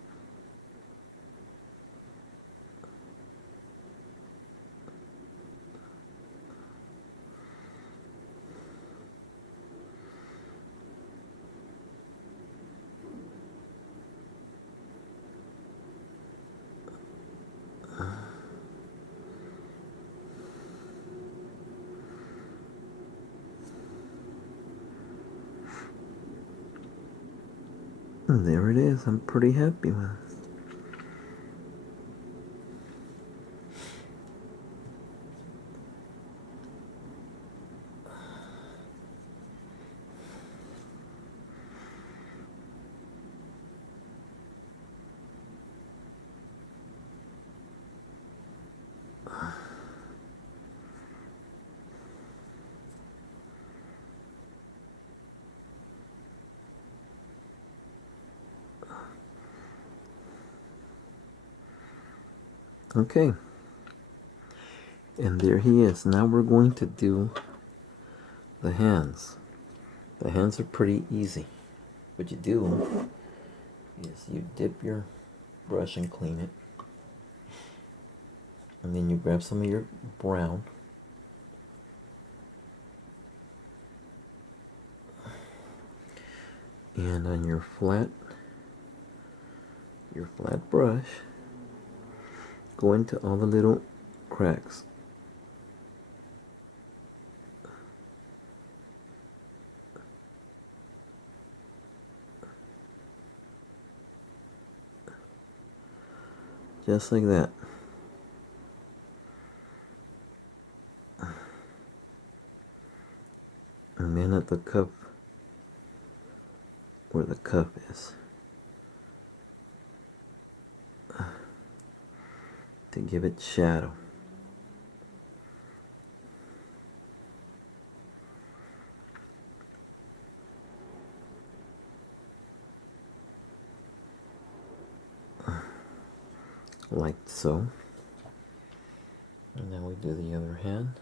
And there it is. I'm pretty happy with it. Okay, and there he is. Now we're going to do the hands. The hands are pretty easy. What you do is you dip your brush and clean it, and then you grab some of your brown and on your flat brush, go into all the little cracks. Just like that. And then at the cup, where the cup is, to give it shadow. like so. And now we do the other hand.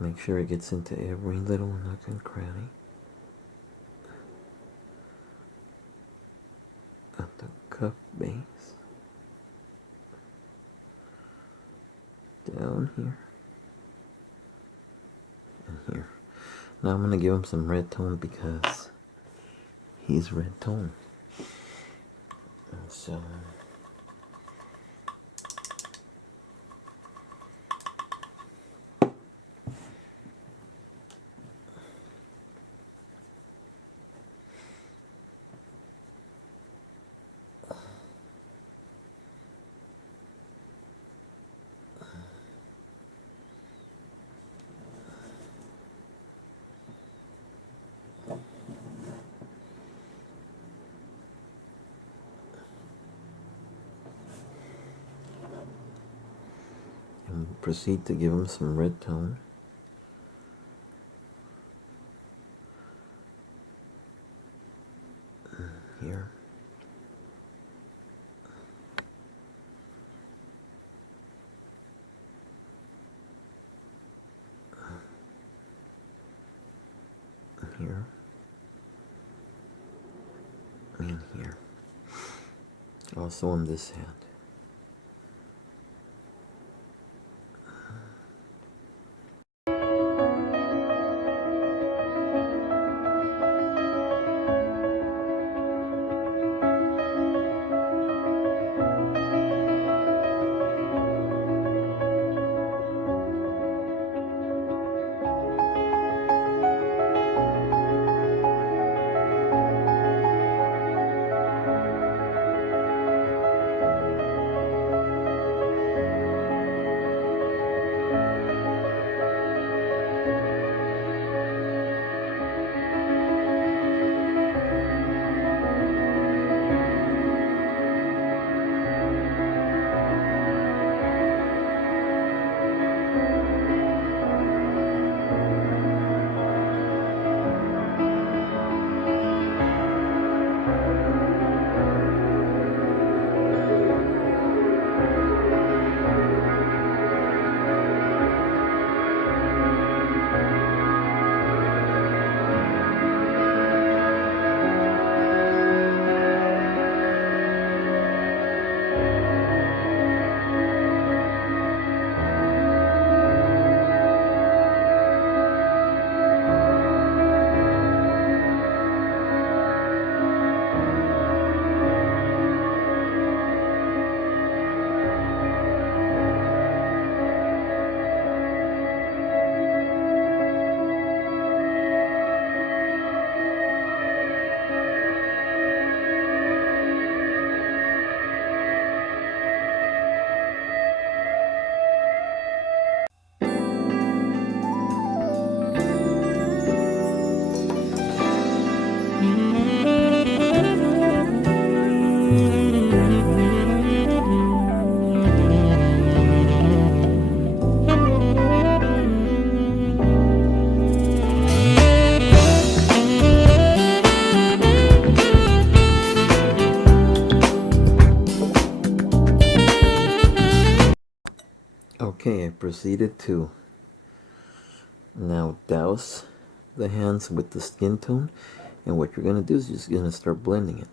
Make sure it gets into every little nook and cranny. At the cup base. Down here. And here. Now I'm going to give him some red tone because he's red tone. And so... and proceed to give him some red tone. Here. Here. And here. Also on this hand. Okay, I proceeded to now douse the hands with the skin tone, and what you're going to do is just going to start blending it.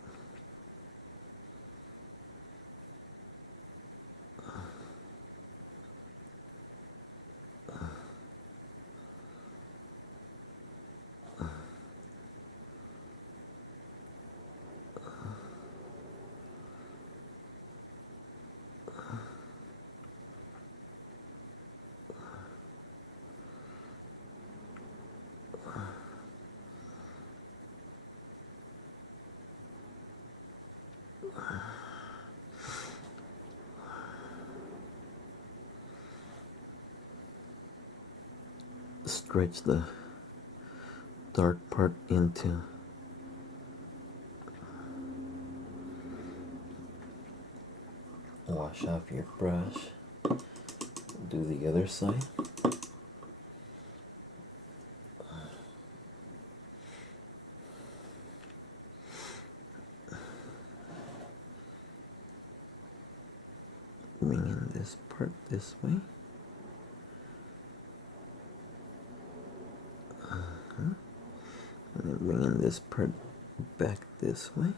stretch the dark part into. Wash off your brush. Do the other side. Bring in this part this way. And then bring in this part back this way.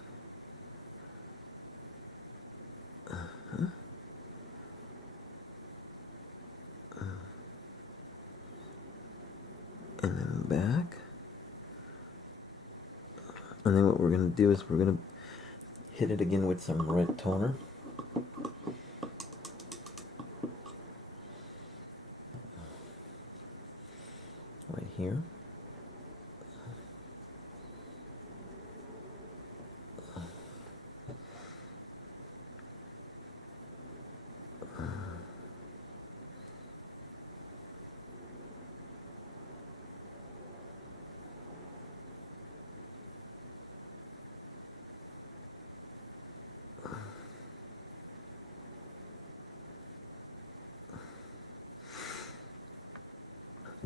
And then back. And then what we're going to do is we're going to hit it again with some red toner. Right here.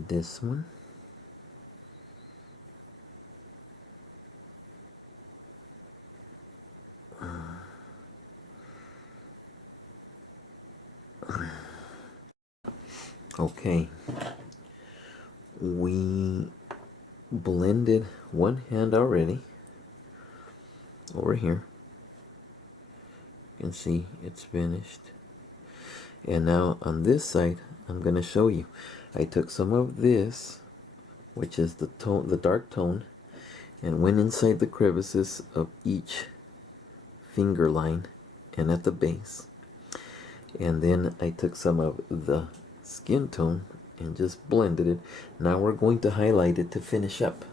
This one. Okay, we blended one hand already over here. You can see it's finished. And now on this side, I'm going to show you. I took some of this, which is the tone, the dark tone, and went inside the crevices of each finger line and at the base. And then I took some of the skin tone and just blended it. Now we're going to highlight it to finish up.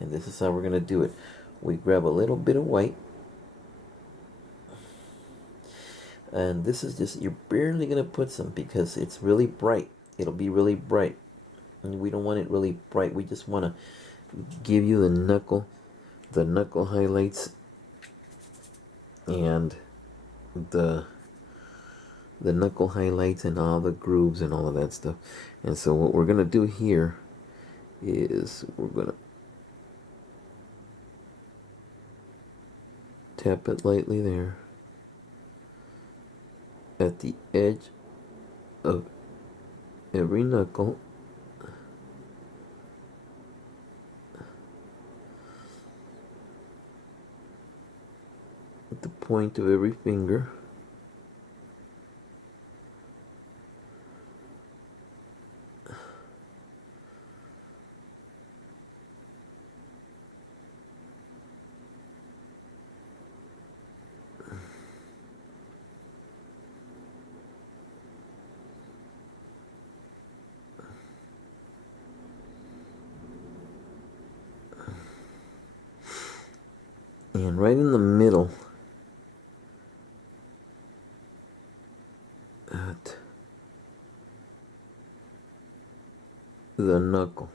And this is how we're going to do it. We grab a little bit of white. And this is just, you're barely going to put some because it's really bright. It'll be really bright. And we don't want it really bright. We just want to give you the knuckle highlights and the knuckle highlights and all the grooves and all of that stuff. And so what we're going to do here is we're going to tap it lightly there at the edge of every knuckle. At the point of every finger. And right in the middle at the knuckle.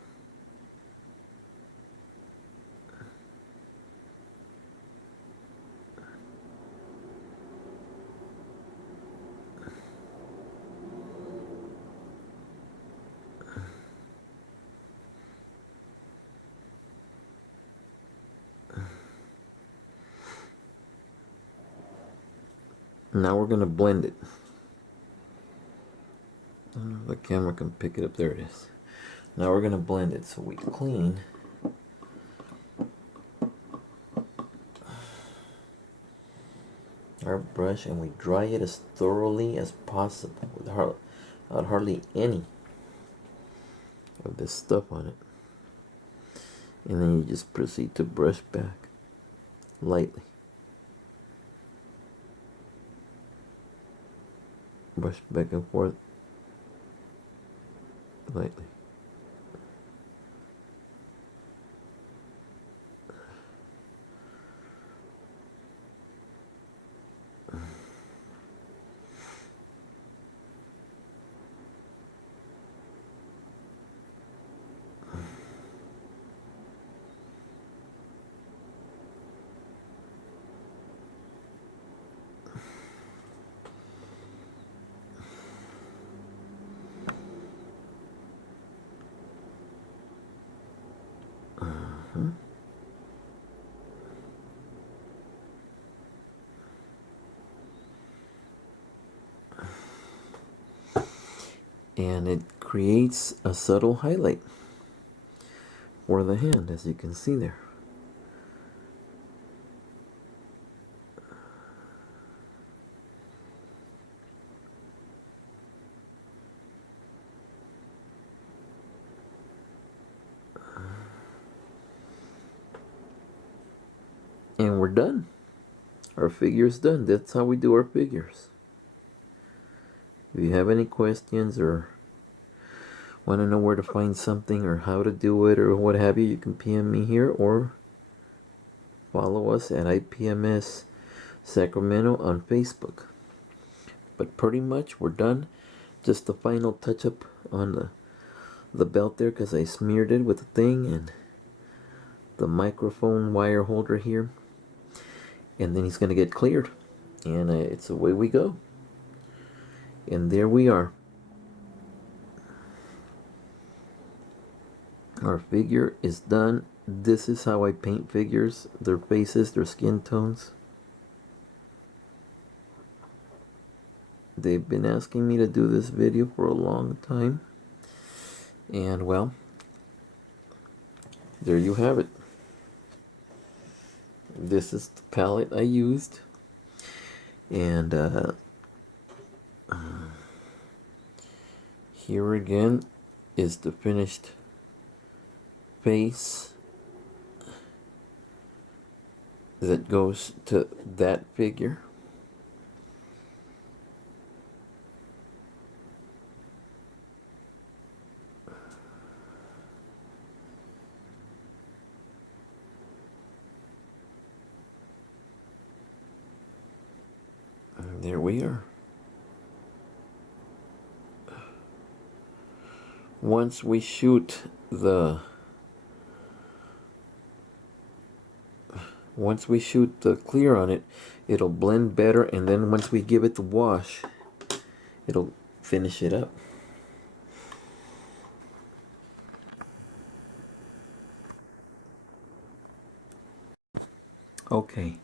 Now we're going to blend it. I don't know if the camera can pick it up. There it is. Now we're going to blend it. So we clean our brush and we dry it as thoroughly as possible without hardly any of this stuff on it. And then you just proceed to brush back lightly. Brush back and forth lightly. and it creates a subtle highlight for the hand, as you can see there. And we're done. Our figure's done. That's how we do our figures. If you have any questions or want to know where to find something or how to do it or what have you, you can PM me here or follow us at IPMS Sacramento on Facebook. But pretty much we're done. Just the final touch up on the belt there, because I smeared it with the thing and the microphone wire holder here. And then he's going to get cleared, and it's away we go. And there we are. Our figure is done. This is how I paint figures, their faces, their skin tones. They've been asking me to do this video for a long time, and well, there you have it. This is the palette I used, and here again is the finished face that goes to that figure. And there we are. Once we shoot the clear on it, it'll blend better, and then once we give it the wash, it'll finish it up. Okay,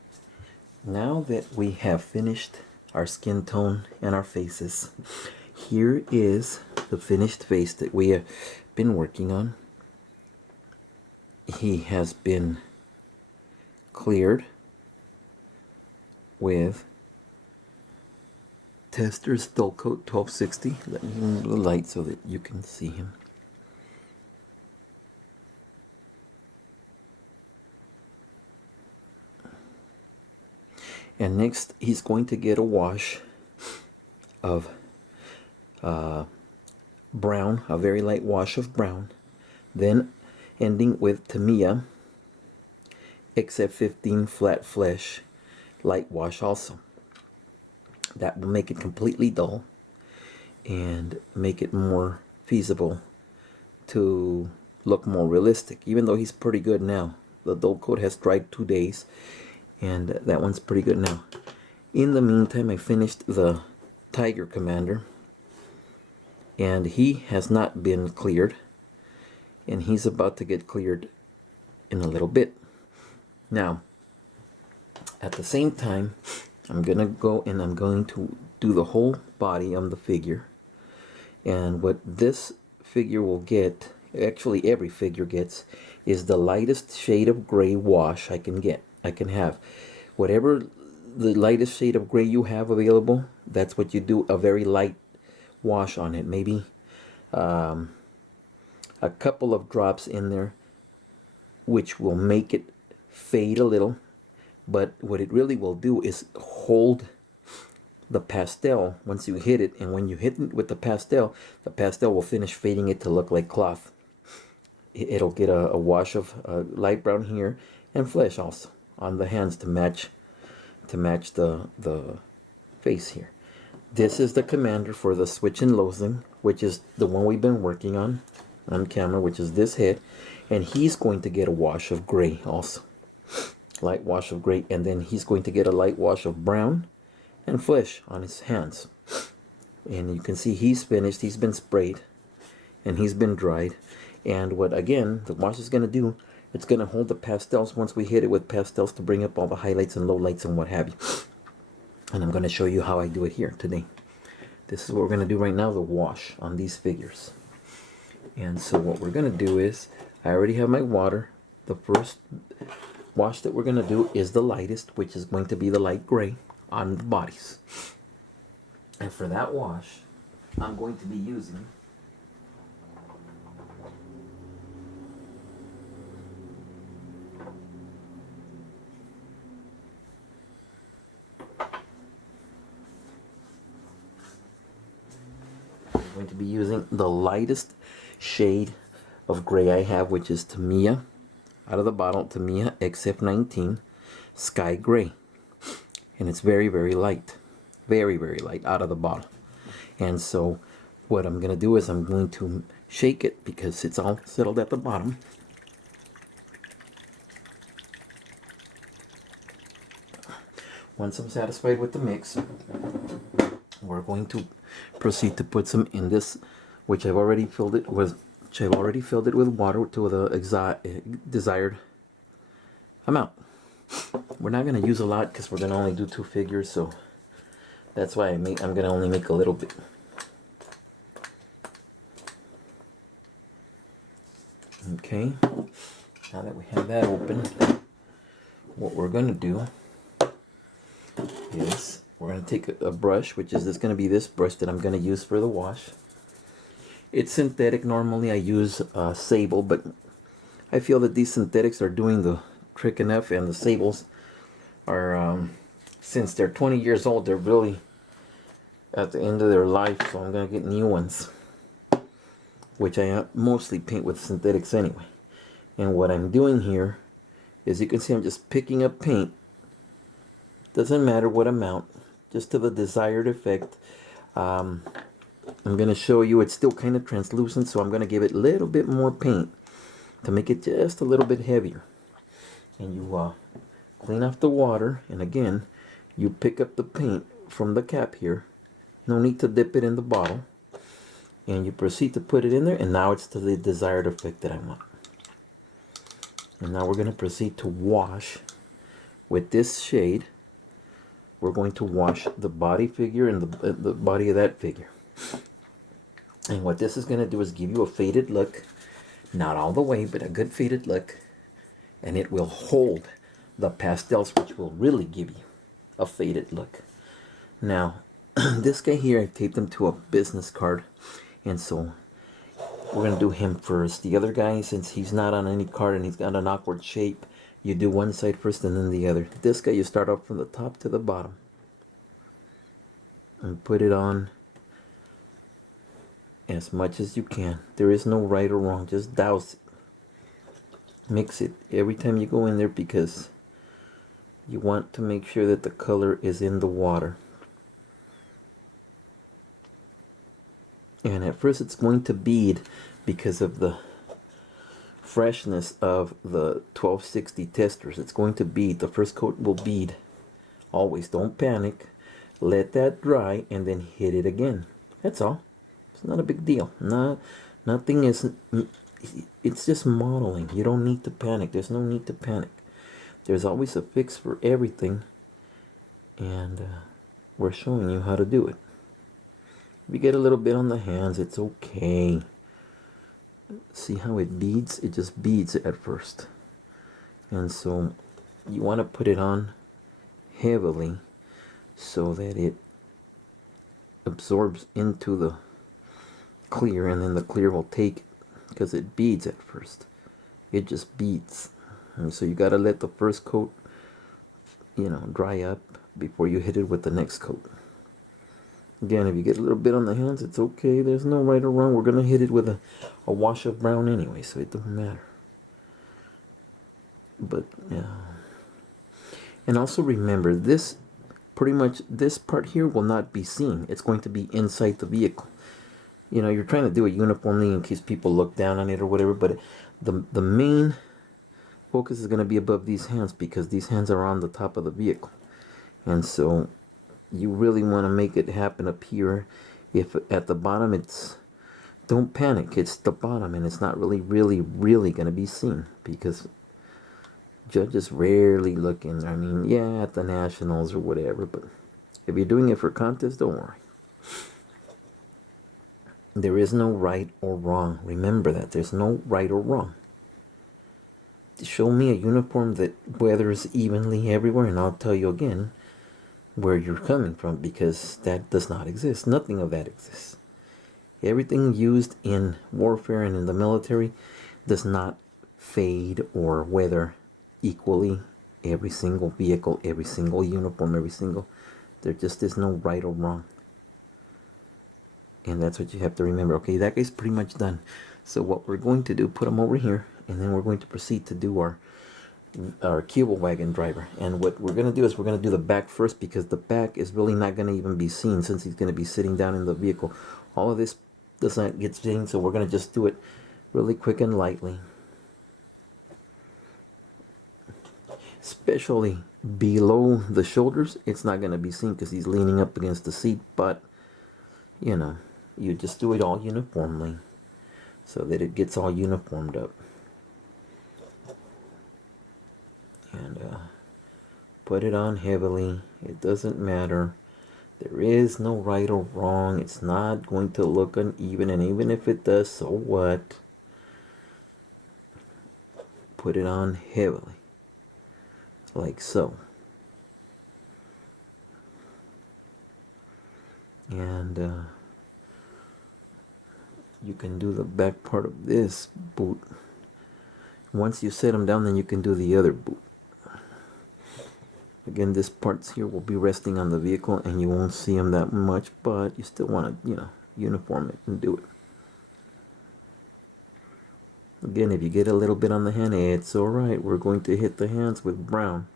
now that we have finished our skin tone and our faces, here is the finished face that we have been working on. He has been cleared with Tester's Dull Coat 1260. Let me move the light so that you can see him. And next he's going to get a wash of brown, a very light wash of brown, then ending with Tamiya XF15 Flat Flesh light wash also. That will make it completely dull and make it more feasible to look more realistic, even though he's pretty good now. The dull coat has dried 2 days, and that one's pretty good now. In the meantime, I finished the Tiger Commander, and he has not been cleared, and he's about to get cleared in a little bit. Now, at the same time, I'm gonna go and I'm going to do the whole body on the figure. And what this figure will get, actually every figure gets, is the lightest shade of gray wash I can get. I can have whatever the lightest shade of gray you have available. That's what you do, a very light wash on it. Maybe a couple of drops in there, which will make it fade a little. But what it really will do is hold the pastel once you hit it, and when you hit it with the pastel will finish fading it to look like cloth. It'll get a wash of light brown here and flesh also on the hands to match the face here. This is the commander for the Switch and Loathing, which is the one we've been working on camera, which is this head, and he's going to get a wash of gray also. Light wash of gray, and then he's going to get a light wash of brown and flesh on his hands. And you can see he's finished, he's been sprayed, and he's been dried. And what, again, the wash is going to do, it's going to hold the pastels once we hit it with pastels to bring up all the highlights and lowlights and what have you. And I'm going to show you how I do it here today. This is what we're going to do right now, the wash on these figures. And so what we're going to do is, I already have my water. The first wash that we're going to do is the lightest, which is going to be the light gray on the bodies. And for that wash, I'm going to be using the lightest shade of gray I have, which is Tamiya, out of the bottle, Tamiya XF19 Sky Gray. And it's very, very light. Very, very light out of the bottle. And so what I'm going to do is I'm going to shake it because it's all settled at the bottom. Once I'm satisfied with the mix, we're going to proceed to put some in this, which I've already filled it with water to the desired amount. We're not going to use a lot because we're going to only do 2 figures, so that's why I'm going to only make a little bit. Okay, now that we have that open, what we're going to do is we're going to take a brush, which is going to be this brush that I'm going to use for the wash. It's synthetic. Normally I use sable, but I feel that these synthetics are doing the trick enough, and the sables are, since they're 20 years old, they're really at the end of their life, so I'm going to get new ones, which I mostly paint with synthetics anyway. And what I'm doing here is, you can see I'm just picking up paint. Doesn't matter what amount, just to the desired effect. I'm going to show you it's still kind of translucent, so I'm going to give it a little bit more paint to make it just a little bit heavier. And you clean off the water, and again, you pick up the paint from the cap here. No need to dip it in the bottle. And you proceed to put it in there, and now it's to the desired effect that I want. And now we're going to proceed to wash with this shade. We're going to wash the body figure and the body of that figure. And what this is going to do is give you a faded look. Not all the way, but a good faded look. And it will hold the pastels, which will really give you a faded look. Now, this guy here, I taped him to a business card. And so we're going to do him first. The other guy, since he's not on any card and he's got an awkward shape, you do one side first and then the other. This guy, you start off from the top to the bottom. And put it on as much as you can. There is no right or wrong. Just douse it. Mix it every time you go in there, because you want to make sure that the color is in the water. And at first it's going to bead because of the freshness of the 1260 testers. It's going to bead. The first coat will bead. Always don't panic. Let that dry and then hit it again. That's all. It's not a big deal. Nothing is. It's just modeling. You don't need to panic. There's no need to panic. There's always a fix for everything, and we're showing you how to do it. If you get a little bit on the hands, it's okay. See how it beads? It just beads at first. And so you want to put it on heavily so that it absorbs into the clear, and then the clear will take it, because it beads at first. It just beads. And so you got to let the first coat, dry up before you hit it with the next coat. Again, if you get a little bit on the hands, it's okay. There's no right or wrong. We're going to hit it with a wash of brown anyway, so it doesn't matter. But, yeah. And also remember, this part here will not be seen. It's going to be inside the vehicle. You're trying to do it uniformly in case people look down on it or whatever, but the main focus is going to be above these hands, because these hands are on the top of the vehicle. And so you really want to make it happen up here. If at the bottom, don't panic, it's the bottom, and it's not really going to be seen, because judges rarely look in there. I mean, yeah, at the nationals or whatever, but if you're doing it for contest, don't worry. There is no right or wrong. Remember that. There's no right or wrong. Show me a uniform that weathers evenly everywhere, and I'll tell you again where you're coming from, because that does not exist. Nothing of that exists. Everything used in warfare and in the military does not fade or weather equally. Every single vehicle, every single uniform, there just is no right or wrong. And that's what you have to remember. Okay, that guy's pretty much done. So what we're going to do, put him over here, and then we're going to proceed to do our cable wagon driver. And what we're going to do is we're going to do the back first, because the back is really not going to even be seen, since he's going to be sitting down in the vehicle. All of this does not get seen, so we're going to just do it really quick and lightly. Especially below the shoulders, it's not going to be seen because he's leaning up against the seat, but you know, you just do it all uniformly so that it gets all uniformed up. And put it on heavily. It doesn't matter. There is no right or wrong. It's not going to look uneven, and even if it does, so what? Put it on heavily, like so. And you can do the back part of this boot. Once you set them down, then you can do the other boot. Again, this parts here will be resting on the vehicle, and you won't see them that much, but you still want to, uniform it and do it. Again, if you get a little bit on the hand, it's alright. We're going to hit the hands with brown,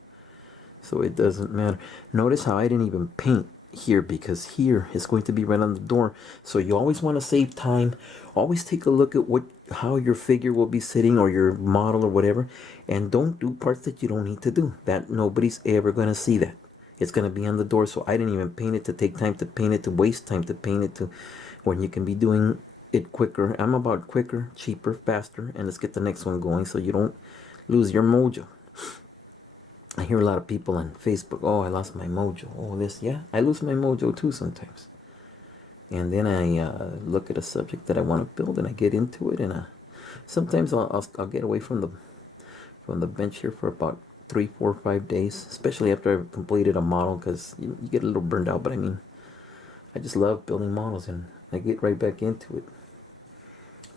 so it doesn't matter. Notice how I didn't even paint here, because here is going to be right on the door. So you always want to save time. Always take a look at how your figure will be sitting, or your model, or whatever, and don't do parts that you don't need to do. That nobody's ever going to see that. It's going to be on the door, so I didn't even paint it to take time to paint it, to waste time to paint it, to when you can be doing it quicker. I'm about quicker, cheaper, faster, and let's get the next one going so you don't lose your mojo. I hear a lot of people on Facebook, oh, I lost my mojo. Oh, this, yeah, I lose my mojo too sometimes. And then I look at a subject that I want to build, and I get into it, and sometimes I'll get away from the bench here for about 3, 4, 5 days, especially after I've completed a model, because you get a little burned out. But I mean, I just love building models, and I get right back into it.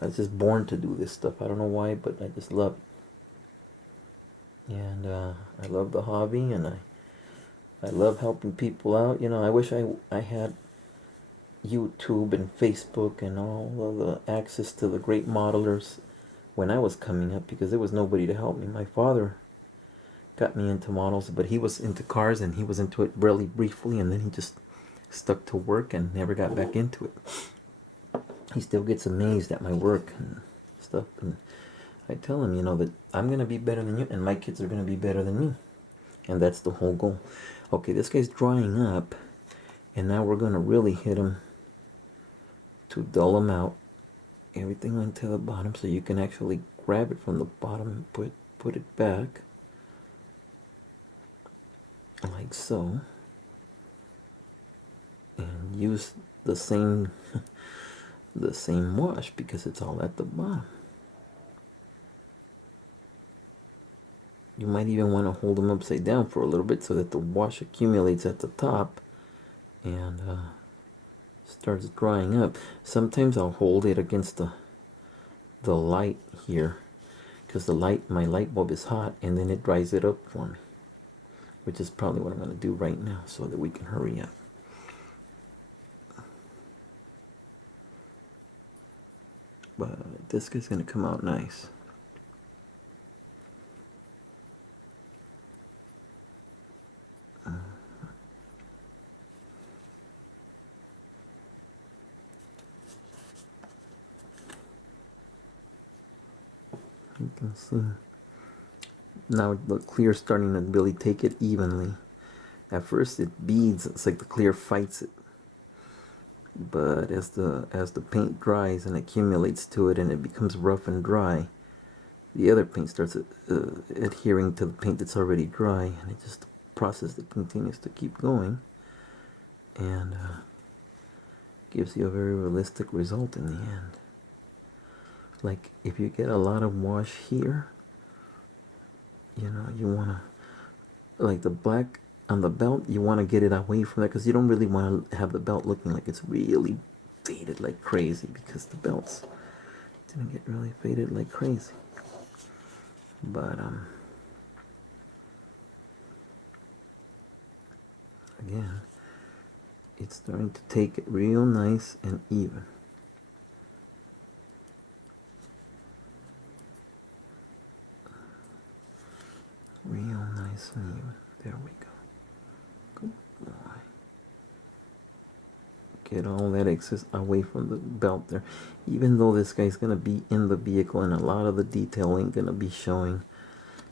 I was just born to do this stuff. I don't know why, but I just love it. And I love the hobby, and I love helping people out. I wish I had YouTube and Facebook and all of the access to the great modelers when I was coming up, because there was nobody to help me. My father got me into models, but he was into cars, and he was into it really briefly, and then he just stuck to work and never got back into it. He still gets amazed at my work and stuff, and I tell him, that I'm going to be better than you, and my kids are going to be better than me. And that's the whole goal. Okay, this guy's drying up, and now we're going to really hit him to dull him out. Everything went to the bottom, so you can actually grab it from the bottom and put it back. Like so. And use the same the same wash, because it's all at the bottom. You might even want to hold them upside down for a little bit so that the wash accumulates at the top and starts drying up. Sometimes I'll hold it against the light here, because my light bulb is hot, and then it dries it up for me, which is probably what I'm going to do right now so that we can hurry up. But this guy's going to come out nice. You can see now the clear starting to really take it evenly. At first it beads, it's like the clear fights it, but as the paint dries and accumulates to it and it becomes rough and dry, the other paint starts adhering to the paint that's already dry, and it's just a process that continues to keep going. And gives you a very realistic result in the end. Like if you get a lot of wash here, you know, you want to, like the black on the belt, you want to get it away from that, because you don't really want to have the belt looking like it's really faded like crazy, because the belts didn't get really faded like crazy. But again, it's starting to take it real nice and even. Real nice and even. There we go. Good boy. Get all that excess away from the belt there. Even though this guy's going to be in the vehicle and a lot of the detail ain't going to be showing,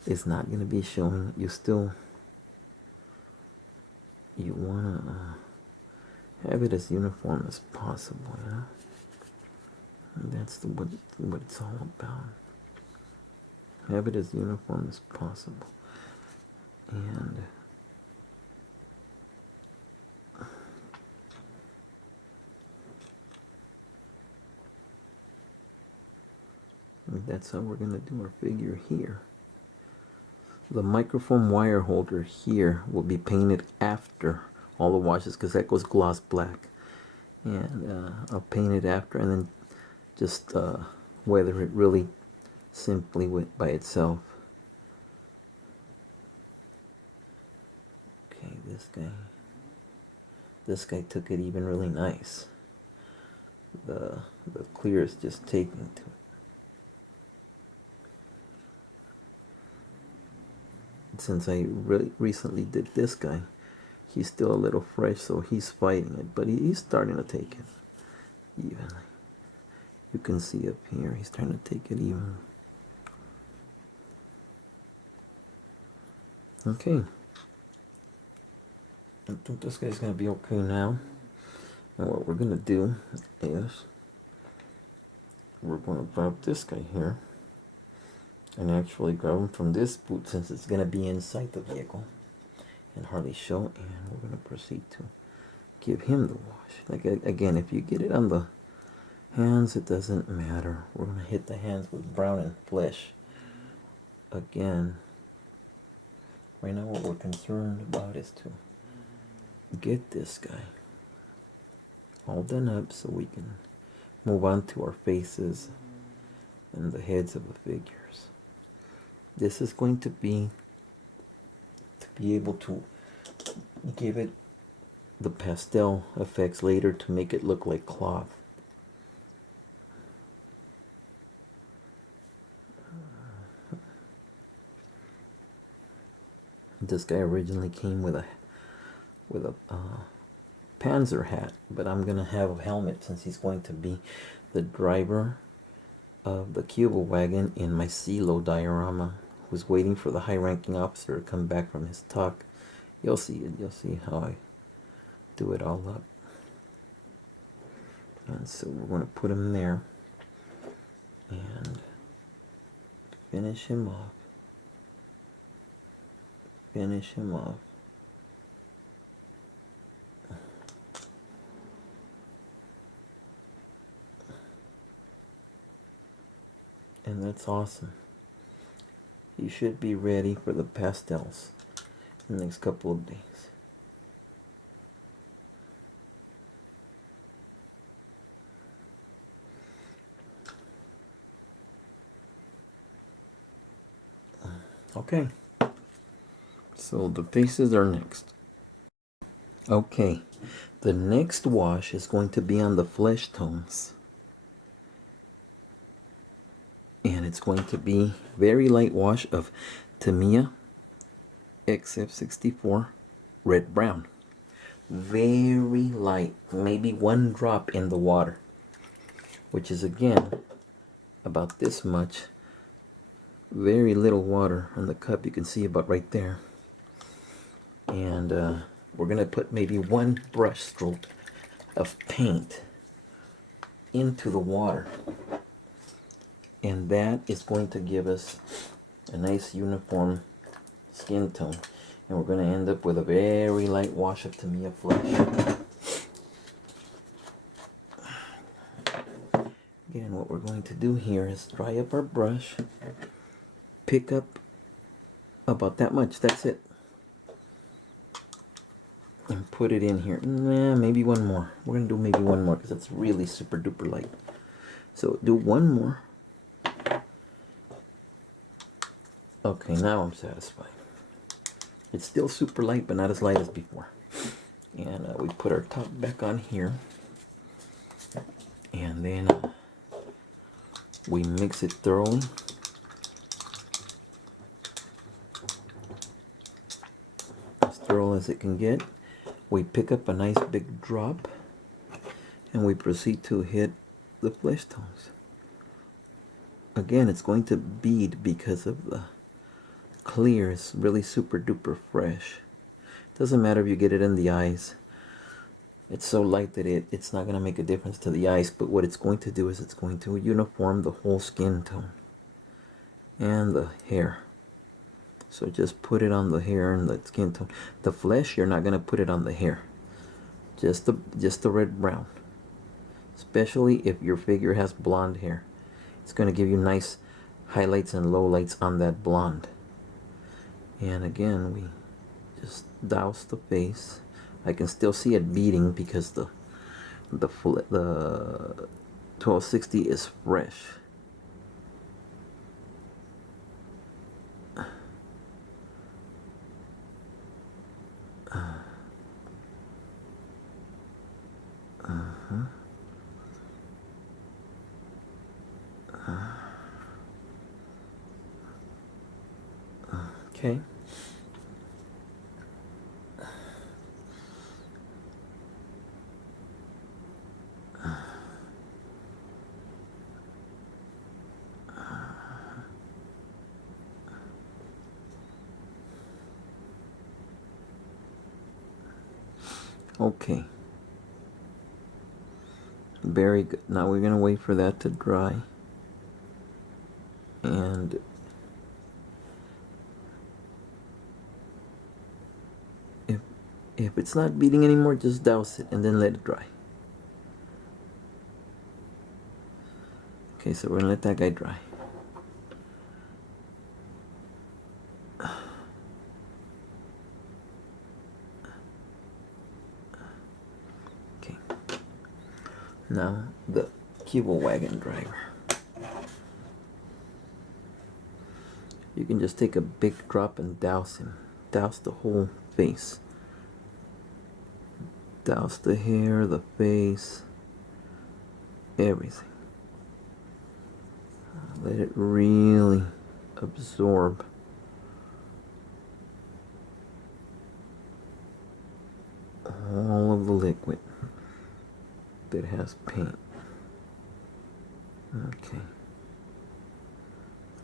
it's not going to be showing, you still, you want to have it as uniform as possible, you know? And that's what it's all about. Have it as uniform as possible. And that's how we're going to do our figure here. The microphone wire holder here will be painted after all the washes, because that goes gloss black. And I'll paint it after, and then just weather it really simply by itself. Okay, this guy took it even really nice. The clear is just taking to it. Since I really recently did this guy, he's still a little fresh, so he's fighting it, but he's starting to take it evenly. You can see up here, he's trying to take it even. Okay. I think this guy's going to be okay now. And what we're going to do is we're going to grab this guy here and actually grab him from this boot, since it's going to be inside the vehicle and hardly show, and we're going to proceed to give him the wash. Like again, if you get it on the hands, it doesn't matter. We're going to hit the hands with brown and flesh. Again, right now what we're concerned about is to get this guy all done up so we can move on to our faces and the heads of the figures. This is going to be able to give it the pastel effects later to make it look like cloth. This guy originally came with a Panzer hat, but I'm gonna have a helmet since he's going to be the driver of the Cuba wagon in my CeeLo diorama, who's waiting for the high-ranking officer to come back from his talk. You'll see it. You'll see how I do it all up. And so we're going to put him there and finish him off. Finish him off. And that's awesome. You should be ready for the pastels in the next couple of days. Okay, so the faces are next. Okay, the next wash is going to be on the flesh tones. And it's going to be very light wash of Tamiya XF64 red brown. Very light, maybe 1 drop in the water, which is again about this much. Very little water on the cup, you can see about right there. And we're gonna put maybe 1 brush stroke of paint into the water, and that is going to give us a nice uniform skin tone, and we're going to end up with a very light wash of Tamiya flesh. what we're going to do here is dry up our brush, pick up about that much, that's it, and put it in here. Nah, maybe one more. We're gonna do maybe one more because it's really super duper light. So do one more. Okay, now I'm satisfied. It's still super light, but not as light as before. And we put our top back on here, and then we mix it thoroughly. As thorough as it can get. We pick up a nice big drop, and we proceed to hit the flesh tones. Again, it's going to bead because of the clear. It's really super duper fresh. Doesn't matter if you get it in the eyes. It's so light that it's not going to make a difference to the eyes, but what it's going to do is it's going to uniform the whole skin tone and the hair. So just put it on the hair and the skin tone. The flesh, you're not going to put it on the hair. Just the red brown. Especially if your figure has blonde hair. It's going to give you nice highlights and lowlights on that blonde. And again, we just douse the face. I can still see it beating because the 1260 is fresh. Okay. Okay. Very good. Now we're going to wait for that to dry. And if it's not beating anymore, just douse it and then let it dry. Okay, so we're going to let that guy dry. Okay. Now the cable wagon driver. You can just take a big drop and douse him. Douse the whole face. Douse the hair, the face, everything. Let it really absorb all of the liquid that has paint. Okay.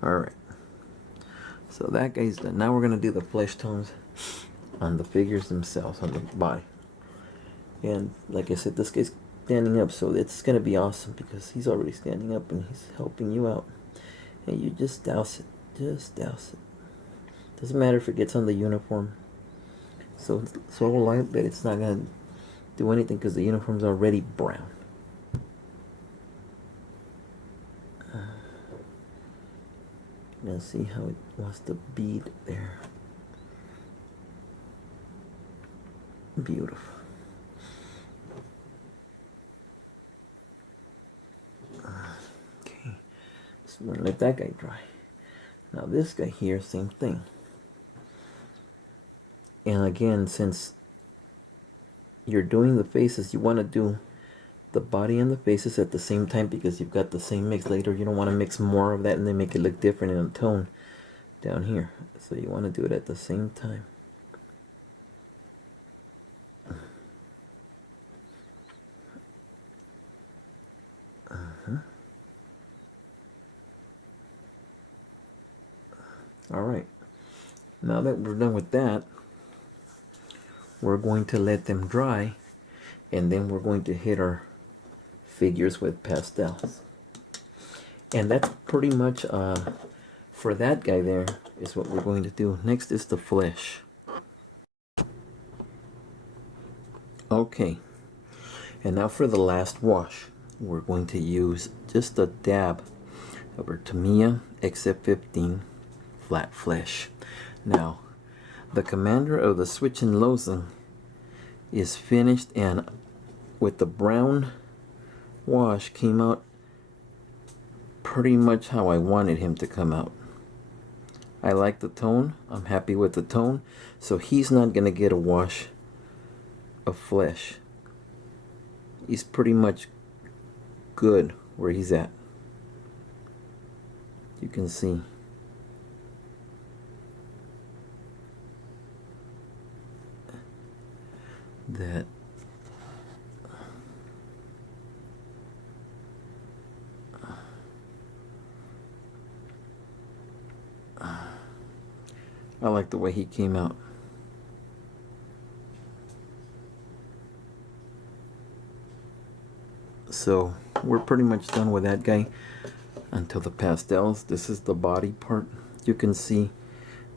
Alright. So that guy's done. Now we're going to do the flesh tones on the figures themselves, on the body. And like I said, this guy's standing up, so it's going to be awesome because he's already standing up and he's helping you out. And you just douse it. Just douse it. Doesn't matter if it gets on the uniform. So light that it's not going to do anything because the uniform's already brown. You're going to see how it wants to bead there. Beautiful. Okay, so we're going to let that guy dry. Now this guy here, same thing. And again, since you're doing the faces, you want to do the body and the faces at the same time because you've got the same mix. Later you don't want to mix more of that and then make it look different in a tone down here. So you want to do it at the same time. Alright, now that we're done with that, we're going to let them dry, and then we're going to hit our figures with pastels. And that's pretty much for that guy there is what we're going to do. Next is the flesh. Okay, and now for the last wash. we're going to use just a dab of our Tamiya XF15 flat flesh. Now, the commander of the switch and losing is finished, and with the brown wash came out pretty much how I wanted him to come out. I like the tone. I'm happy with the tone. So he's not going to get a wash of flesh. He's pretty much good where he's at. You can see. That I like the way he came out. So we're pretty much done with that guy until the pastels. This is the body part. You can see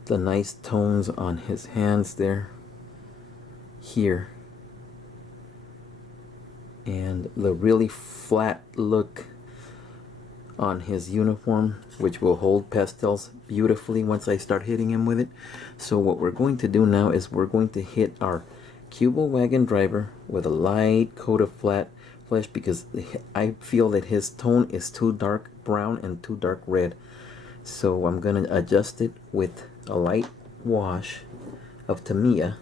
the nice tones on his hands there, here, and the really flat look on his uniform, which will hold pastels beautifully once I start hitting him with it. So what we're going to do now is we're going to hit our Cubo Wagon driver with a light coat of flat flesh, because I feel that his tone is too dark brown and too dark red. So I'm going to adjust it with a light wash of Tamiya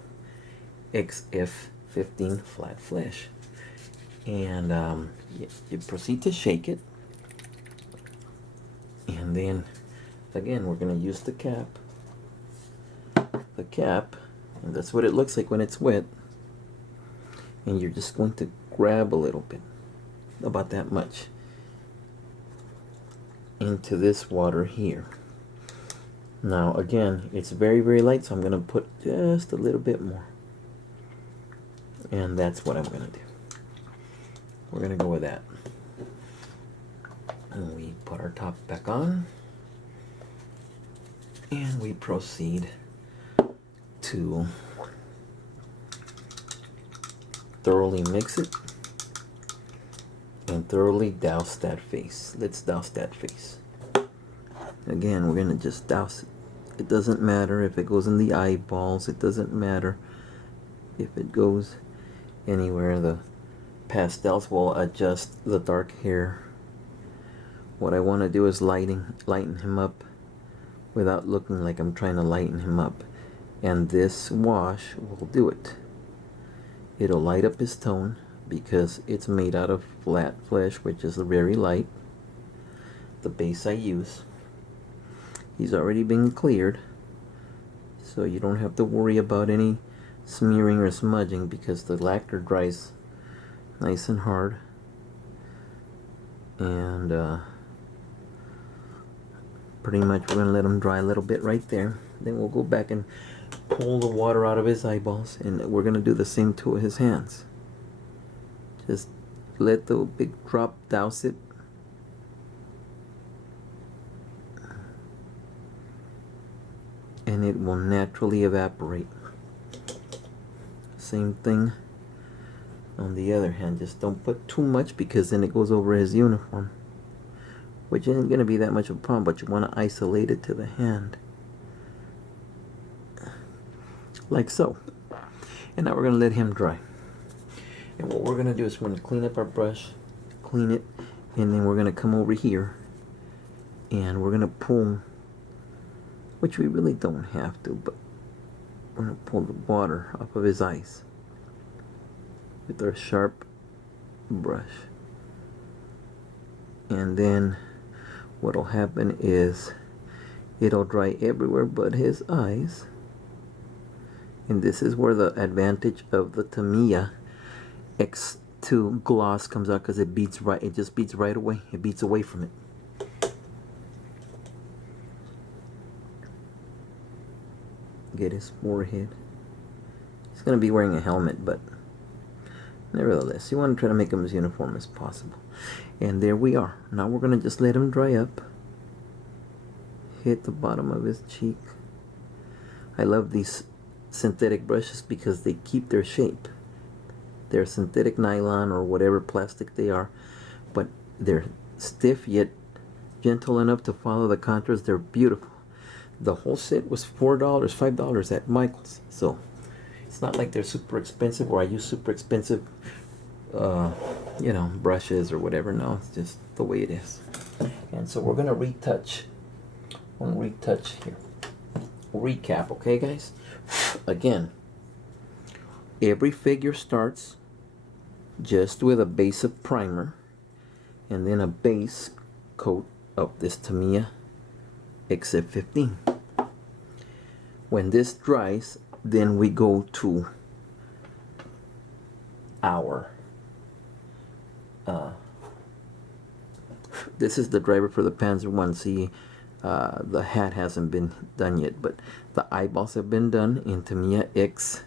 XF15 flat flesh. And you proceed to shake it. And then again, we're going to use the cap. The cap, and that's what it looks like when it's wet. And you're just going to grab a little bit, about that much, into this water here. Now again, it's very, very light, so I'm going to put just a little bit more. And that's what I'm going to do. We're going to go with that. And we put our top back on, and we proceed to thoroughly mix it and thoroughly douse that face. Let's douse that face. Again, we're going to just douse it. It doesn't matter if it goes in the eyeballs. It doesn't matter if it goes anywhere. The pastels will adjust the dark hair. What I want to do is lighten him up without looking like I'm trying to lighten him up. And this wash will do it. It'll light up his tone because it's made out of flat flesh, which is very light. The base I use, he's already been cleared, so you don't have to worry about any smearing or smudging because the lacquer dries nice and hard. And pretty much we're going to let him dry a little bit right there. Then we'll go back and pull the water out of his eyeballs, and we're going to do the same to his hands. Just let the big drop douse it. And it will naturally evaporate. Same thing on the other hand. Just don't put too much because then it goes over his uniform, which isn't going to be that much of a problem, but you want to isolate it to the hand. Like so. And now we're going to let him dry. And what we're going to do is we're going to clean up our brush, clean it, and then we're going to come over here and we're going to pull, which we really don't have to, but we're going to pull the water off of his eyes with our sharp brush. And then what'll happen is it'll dry everywhere but his eyes. And this is where the advantage of the Tamiya X2 gloss comes out, because it beats right. It just beats right away. It beats away from it. Get his forehead. He's gonna be wearing a helmet, but nevertheless, you want to try to make him as uniform as possible. And there we are. Now we're gonna just let him dry up. Hit the bottom of his cheek. I love these synthetic brushes because they keep their shape. They're synthetic nylon or whatever plastic they are, They're stiff yet gentle enough to follow the contours. They're beautiful. The whole set was $4, $5 at Michael's. So it's not like they're super expensive, or I use super expensive you know, brushes or whatever. No, it's just the way it is. And so we're gonna retouch. I'm gonna retouch here. Recap, okay, guys? Again, every figure starts just with a base of primer and then a base coat of this Tamiya XF15. When this dries, then we go to our this is the driver for the Panzer One. See, the hat hasn't been done yet, but the eyeballs have been done in Tamiya X2.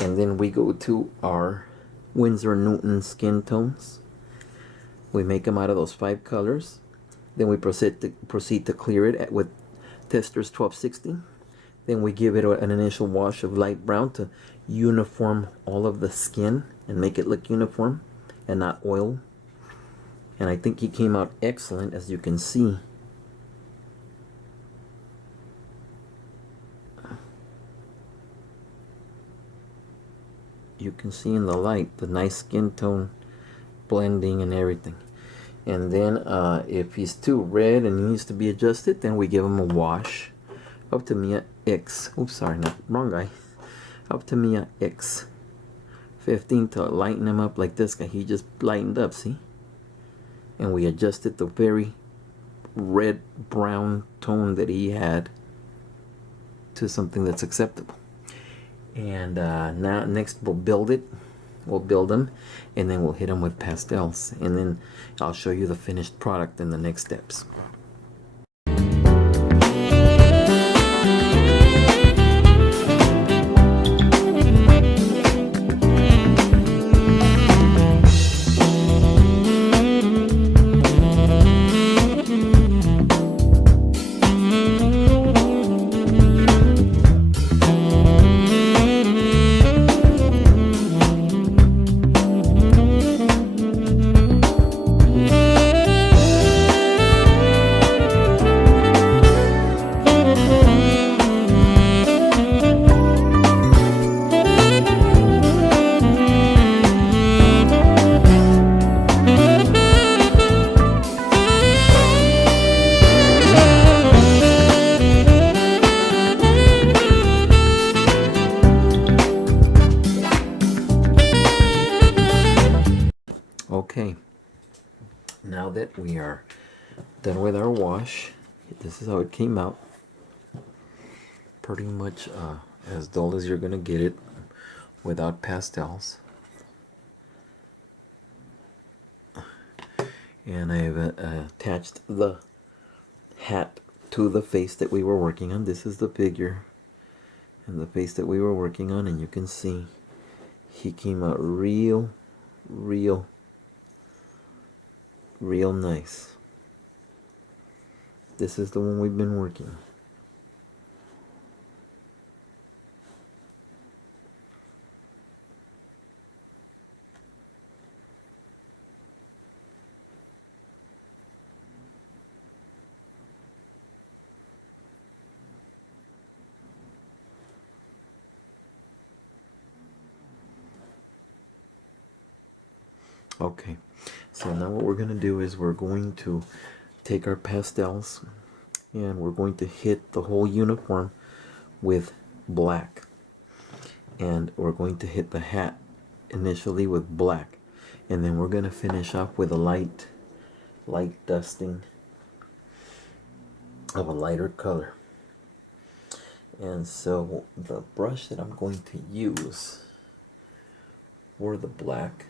And then we go to our Winsor Newton skin tones. We make them out of those 5 colors. Then we proceed to clear it with Testors 1260. Then we give it an initial wash of light brown to uniform all of the skin and make it look uniform and not oil. And I think he came out excellent, as you can see. You can see in the light the nice skin tone blending and everything. And then if he's too red and needs to be adjusted, then we give him a wash of Tamiya X. Oops, sorry, not wrong guy. Of Tamiya X15 to lighten him up like this guy. He just lightened up, see? And we adjusted the very red brown tone that he had to something that's acceptable. And now next we'll build it. We'll build them, and then we'll hit them with pastels, and then I'll show you the finished product in the next steps. Okay, now that we are done with our wash, this is how it came out. Pretty much as dull as you're gonna get it without pastels. And I've attached the hat to the face that we were working on. This is the figure and the face that we were working on, and you can see he came out real nice. This is the one we've been working on. Okay, so now what we're going to do is we're going to take our pastels and we're going to hit the whole uniform with black. And we're going to hit the hat initially with black. And then we're going to finish off with a light dusting of a lighter color. And so the brush that I'm going to use for the black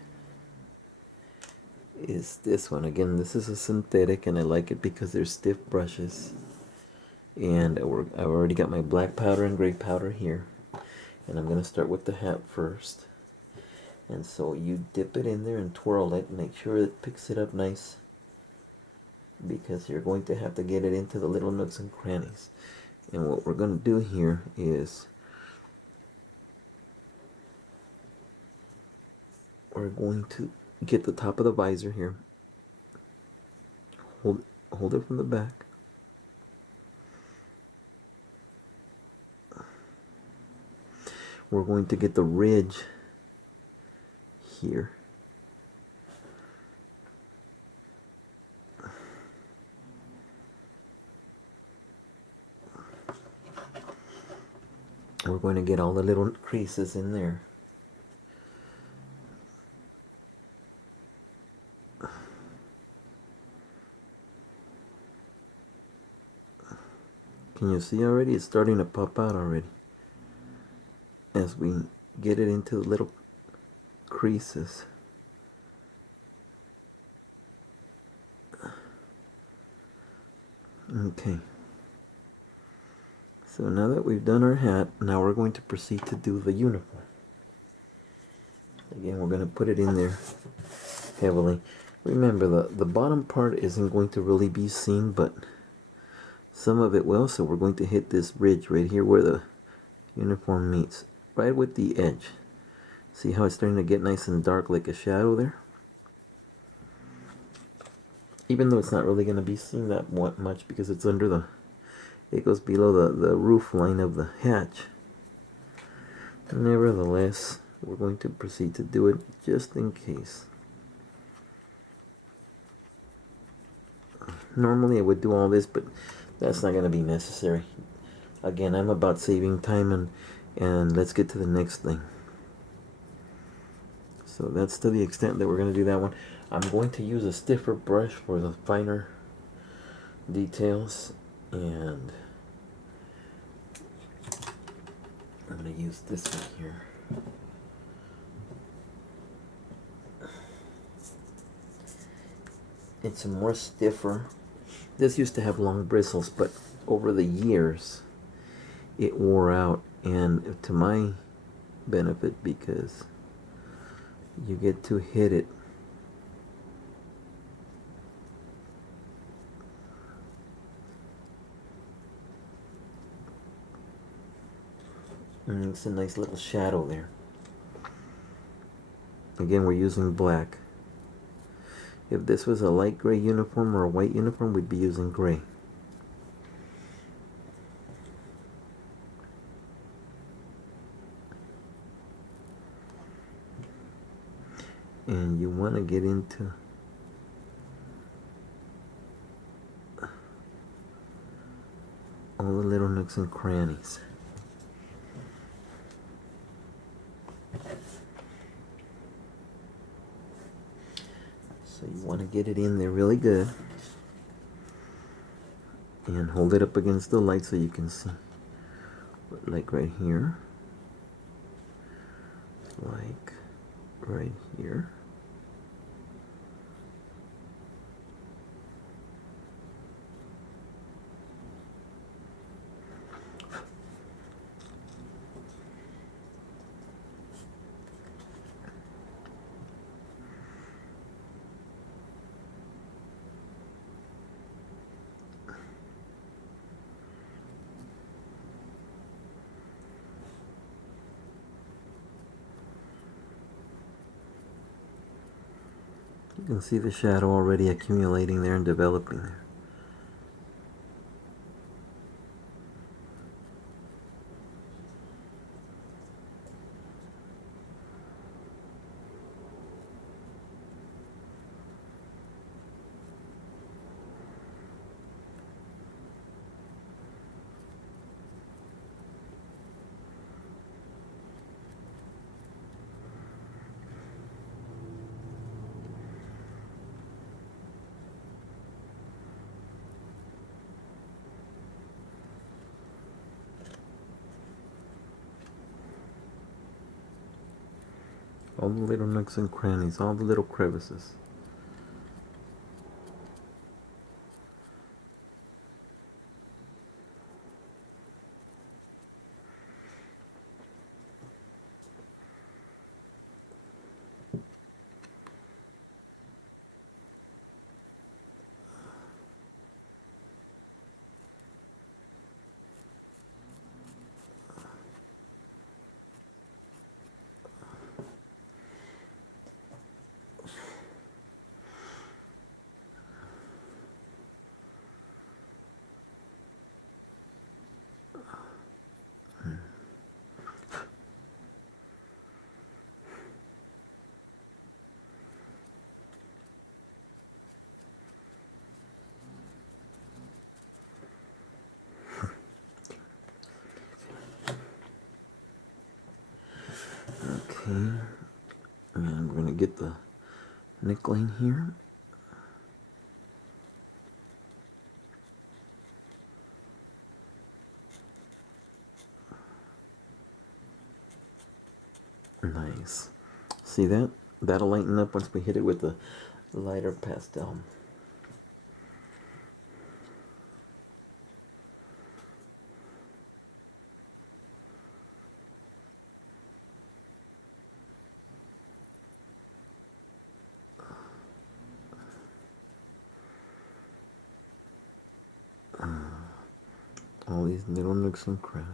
is this one. Again, this is a synthetic, and I like it because they're stiff brushes. And I've already got my black powder and gray powder here, and I'm going to start with the hat first. And so you dip it in there and twirl it, make sure it picks it up nice, because you're going to have to get it into the little nooks and crannies. And what we're going to do here is we're going to get the top of the visor here. Hold it from the back. We're going to get the ridge here. We're going to get all the little creases in there. Can you see already? It's starting to pop out already. As we get it into the little creases. Okay. So now that we've done our hat, now we're going to proceed to do the uniform. Again, we're going to put it in there heavily. Remember, the bottom part isn't going to really be seen, but some of it will, so we're going to hit this ridge right here where the uniform meets, right with the edge. See how it's starting to get nice and dark like a shadow there? Even though it's not really going to be seen that much because it's under the, it goes below the roof line of the hatch. Nevertheless, we're going to proceed to do it just in case. Normally I would do all this, but that's not going to be necessary. Again, I'm about saving time, and let's get to the next thing. So that's to the extent that we're going to do that one. I'm going to use a stiffer brush for the finer details, and I'm going to use this one here. It's more stiffer. This used to have long bristles, but over the years it wore out, and to my benefit, because you get to hit it and it's a nice little shadow there. Again, we're using black. If this was a light gray uniform or a white uniform, we'd be using gray. And you want to get into all the little nooks and crannies. So you want to get it in there really good and hold it up against the light so you can see. Like right here. Like right here. You can see the shadow already accumulating there and developing there. All the little nooks and crannies, all the little crevices. Okay, and we're gonna get the neckline here. Nice. See that? That'll lighten up once we hit it with the lighter pastel. All these little nooks and crannies.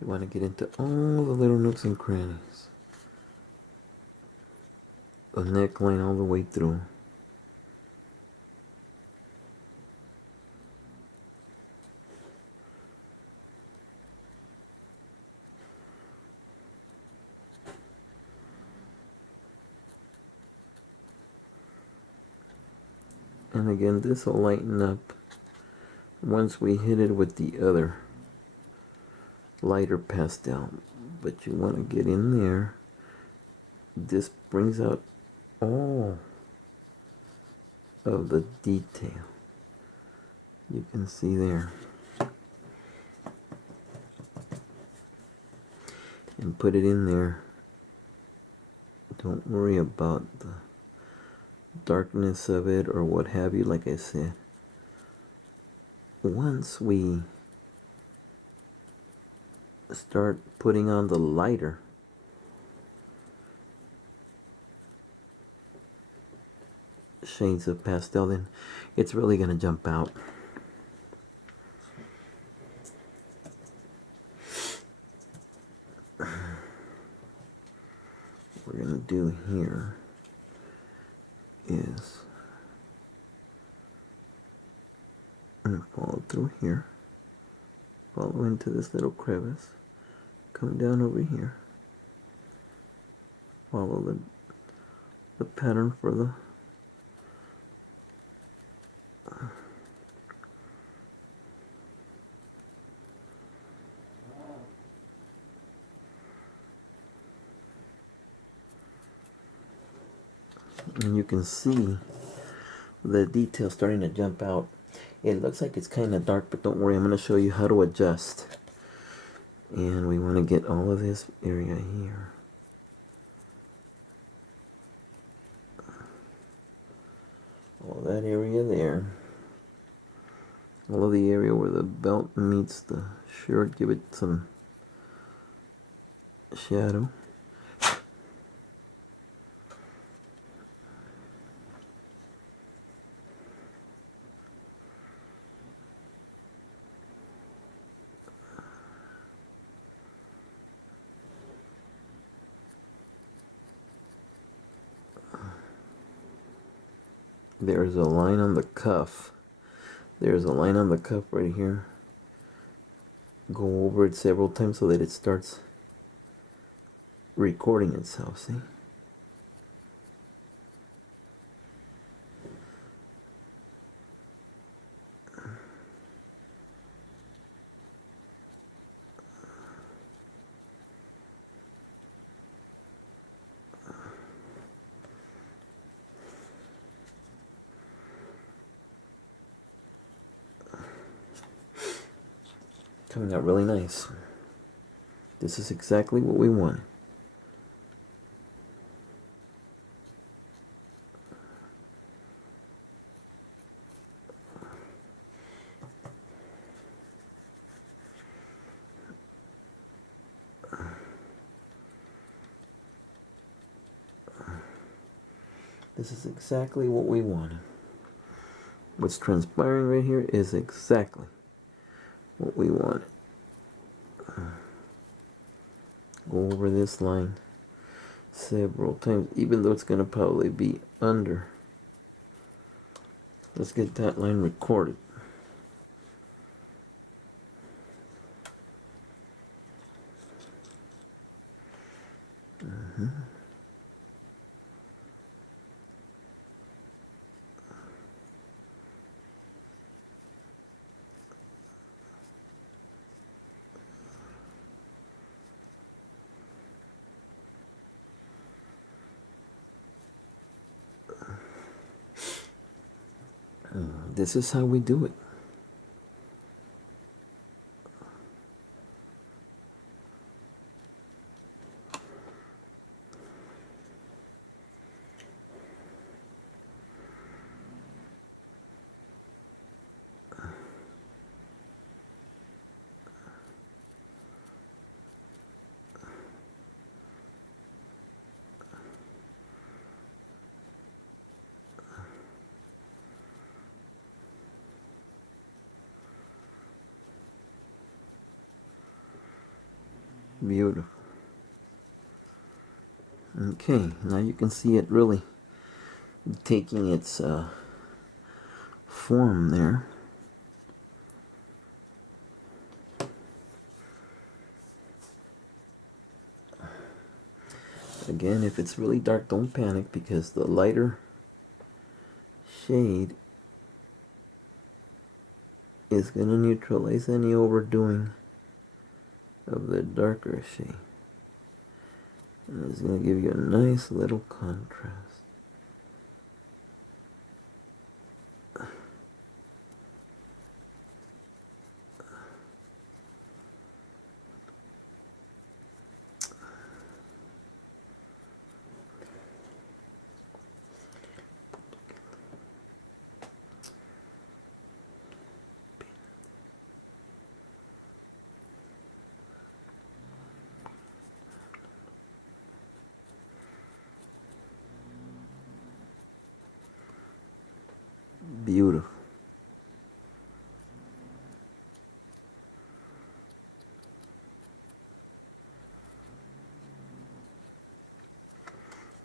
You want to get into all the little nooks and crannies. The neckline all the way through. And again, this will lighten up once we hit it with the other lighter pastel. But you want to get in there. This brings out all of the detail. You can see there. And put it in there. Don't worry about the darkness of it or what have you. Like I said, once we start putting on the lighter shades of pastel, then it's really going to jump out. What we're going to do here is I'm going to follow through here, follow into this little crevice, come down over here, follow the pattern for the and you can see the detail starting to jump out. It looks like it's kind of dark, but don't worry, I'm going to show you how to adjust. And we want to get all of this area here. All that area there. All of the area where the belt meets the shirt, give it some shadow. There's a line on the cuff. There's a line on the cuff right here. Go over it several times so that it starts recording itself, see? Coming out really nice. This is exactly what we want. This is exactly what we wanted. What's transpiring right here is exactly what we wanted. Go over this line several times, even though it's going to probably be under. Let's get that line recorded. This is how we do it. Beautiful. Okay, now you can see it really taking its form there. Again, if it's really dark, don't panic, because the lighter shade is going to neutralize any overdoing of the darker shade. And it's going to give you a nice little contrast. Beautiful.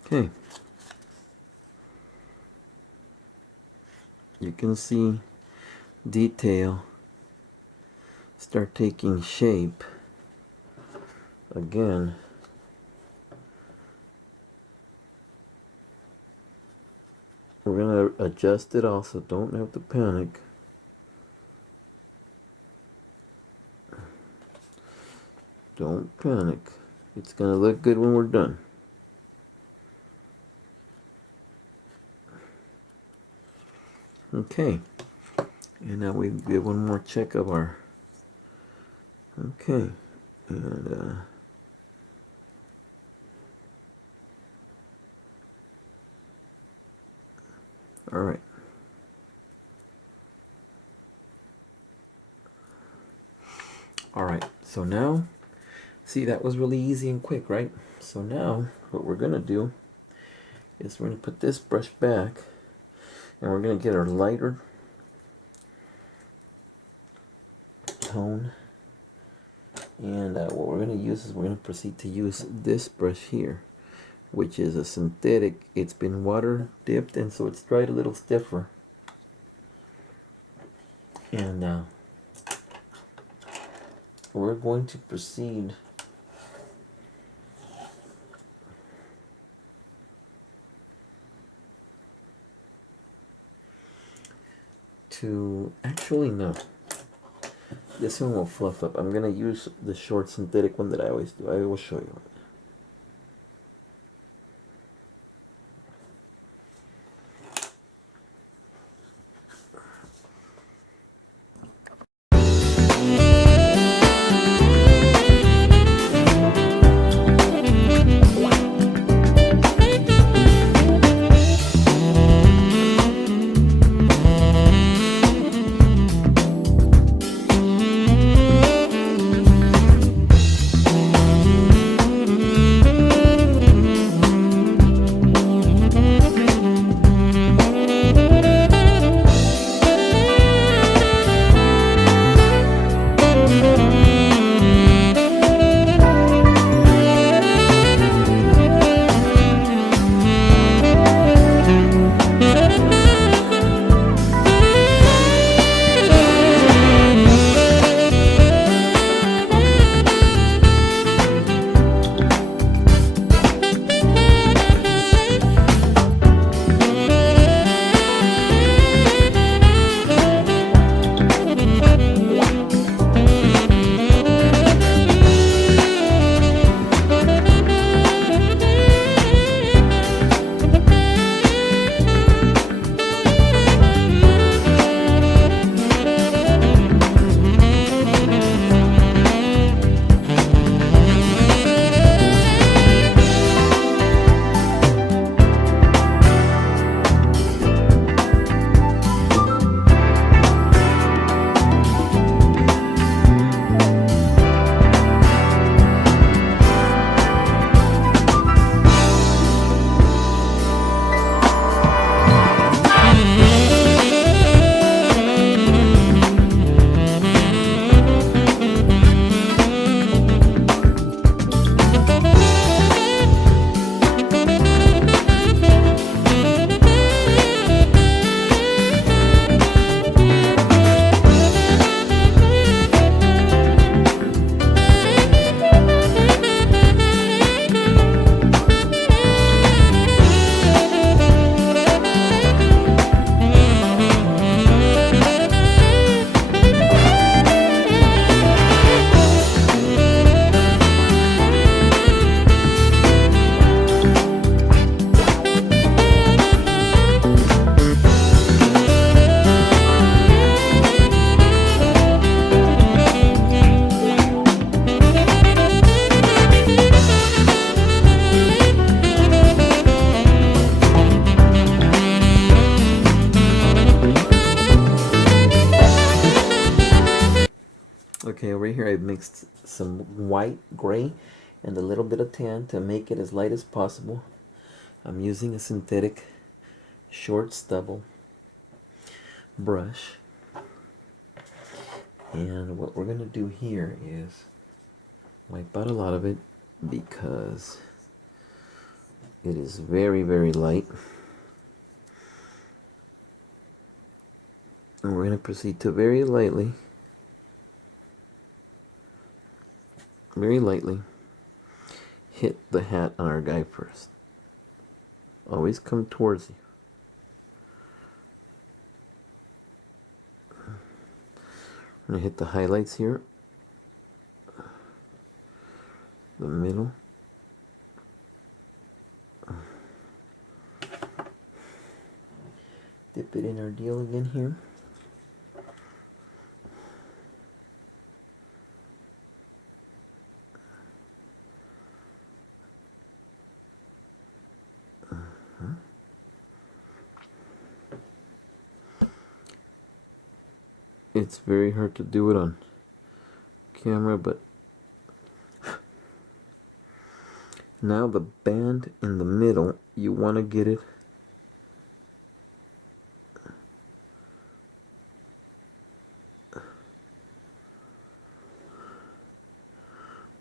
Okay. You can see detail start taking shape again. We're going to adjust it also, don't have to panic. Don't panic. It's going to look good when we're done. Okay. And now we give one more check of our... Okay. And all right. All right. So now, see, that was really easy and quick, right? So now what we're going to do is we're going to put this brush back, and we're going to get our lighter tone. And what we're going to use is we're going to proceed to use this brush here, which is a synthetic. It's been water dipped, and so it's dried a little stiffer. And we're going to proceed to, actually no, this one will fluff up. I'm going to use the short synthetic one that I always do. I will show you. I mixed some white, gray, and a little bit of tan to make it as light as possible. I'm using a synthetic short stubble brush. And what we're going to do here is wipe out a lot of it because it is very, very light. And we're going to proceed to very lightly hit the hat on our guy first. Always come towards you. I'm going to hit the highlights here, the middle, dip it in our deal again here. It's very hard to do it on camera, but now the band in the middle, you want to get it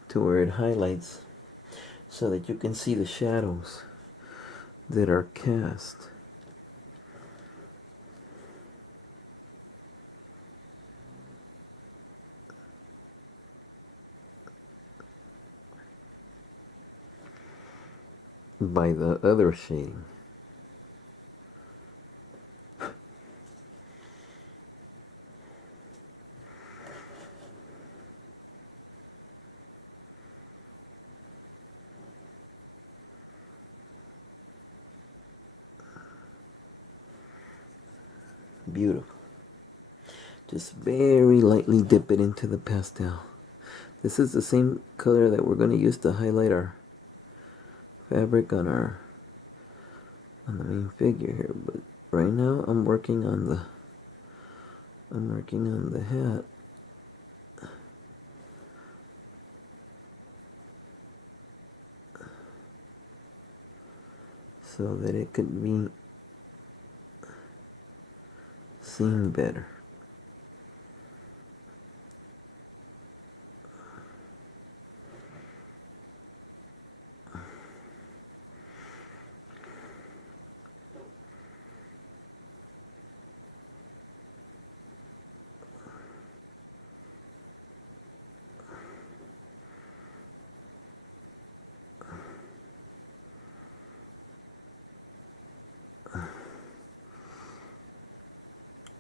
to where it highlights so that you can see the shadows that are cast. By the other shading. Beautiful. Just very lightly dip it into the pastel. This is the same color that we're going to use to highlight our fabric on the main figure here, but right now I'm working on the hat. So that it could be seen better.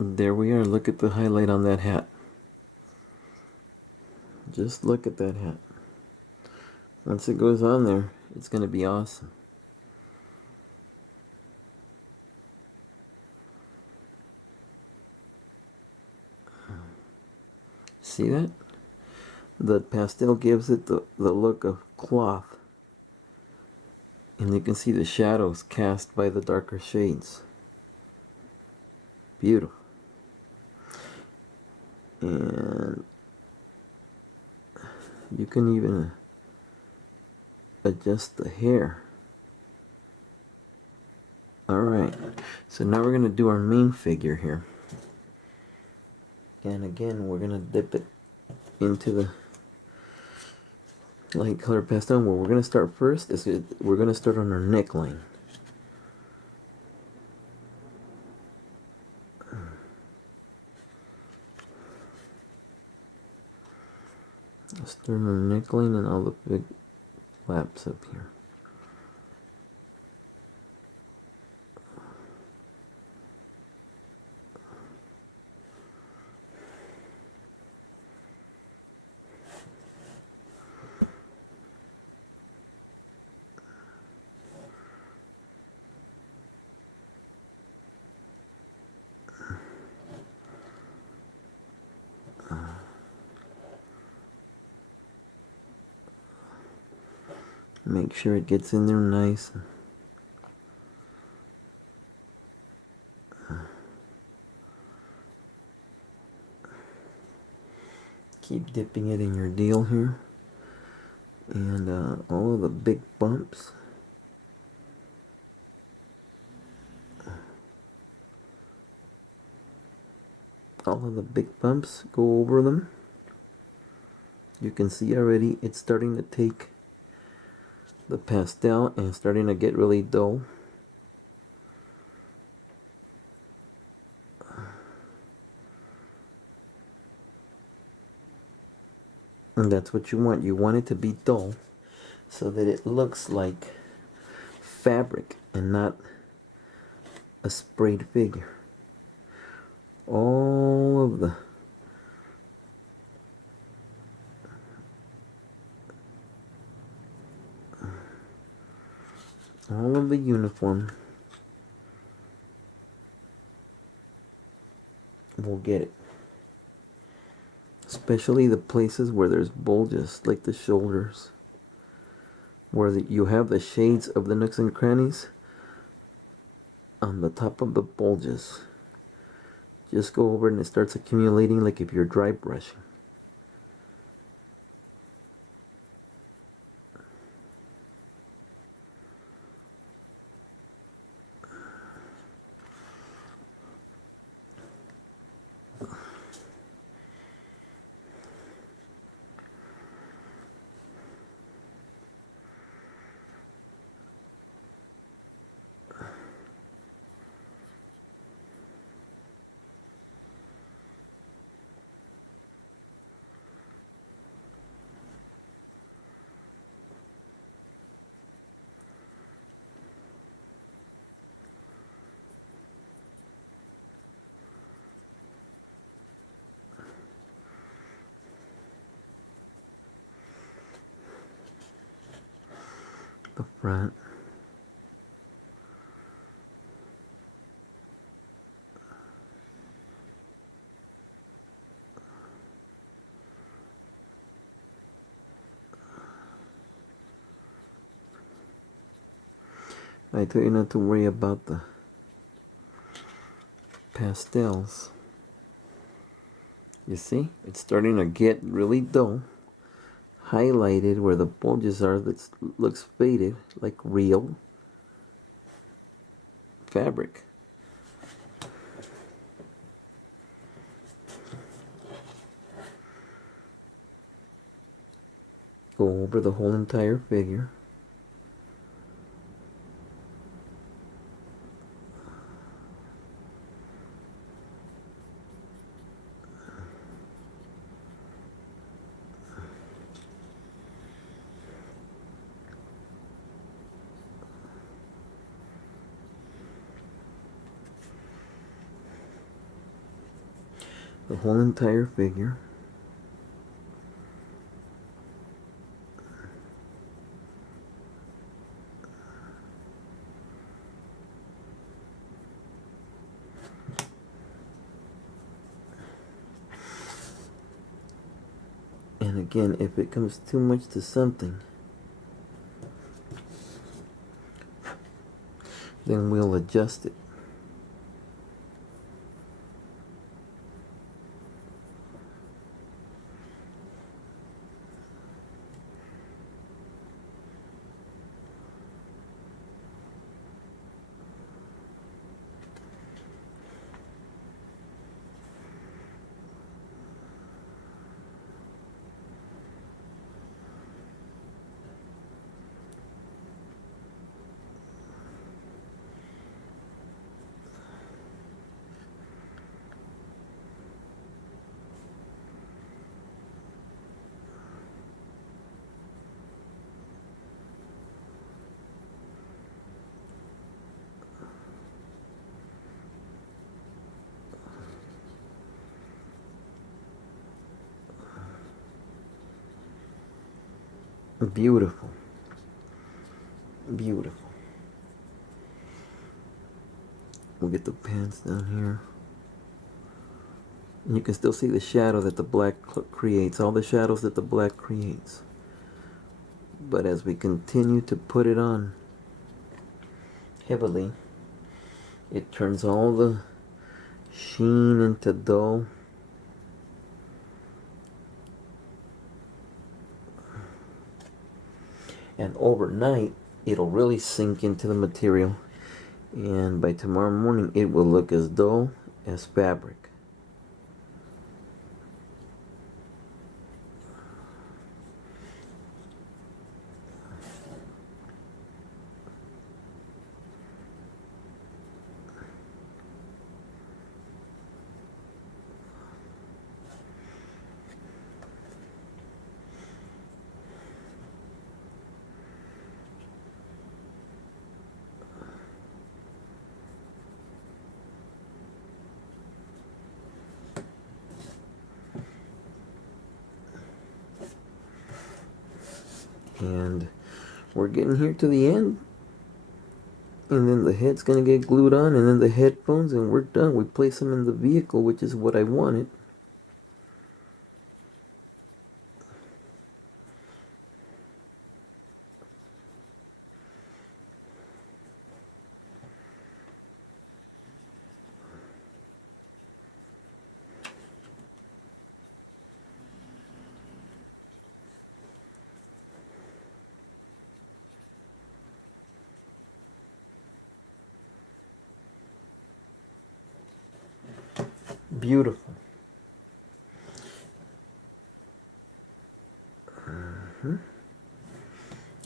There we are. Look at the highlight on that hat. Just look at that hat. Once it goes on there, it's going to be awesome. See that? The pastel gives it the look of cloth. And you can see the shadows cast by the darker shades. Beautiful. And you can even adjust the hair. Alright, so now we're going to do our main figure here. And again, we're going to dip it into the light color pastel. Where we're going to start first is we're going to start on our neckline. Start on our neckline and all the big flaps up here. Make sure it gets in there nice. Keep dipping it in your deal here. And all of the big bumps. All of the big bumps, go over them. You can see already it's starting to take the pastel and starting to get really dull. And that's what you want. You want it to be dull so that it looks like fabric and not a sprayed figure. All of the uniform will get it. Especially the places where there's bulges, like the shoulders, where you have the shades of the nooks and crannies on the top of the bulges. Just go over and it starts accumulating like if you're dry brushing. The front. I told you not to worry about the pastels. You see, it's starting to get really dull. Highlighted where the bulges are, that looks faded, like real fabric. Go over the whole entire figure. The whole entire figure. And again, if it comes too much to something, then we'll adjust it. Beautiful. Beautiful. We'll get the pants down here. And you can still see the shadow that the black creates, all the shadows that the black creates. But as we continue to put it on heavily, it turns all the sheen into dull. and overnight it'll really sink into the material, and by tomorrow morning it will look as dull as fabric. And we're getting here to the end, and then the head's gonna get glued on, and then the headphones, and we're done. We place them in the vehicle, which is what I wanted. Beautiful.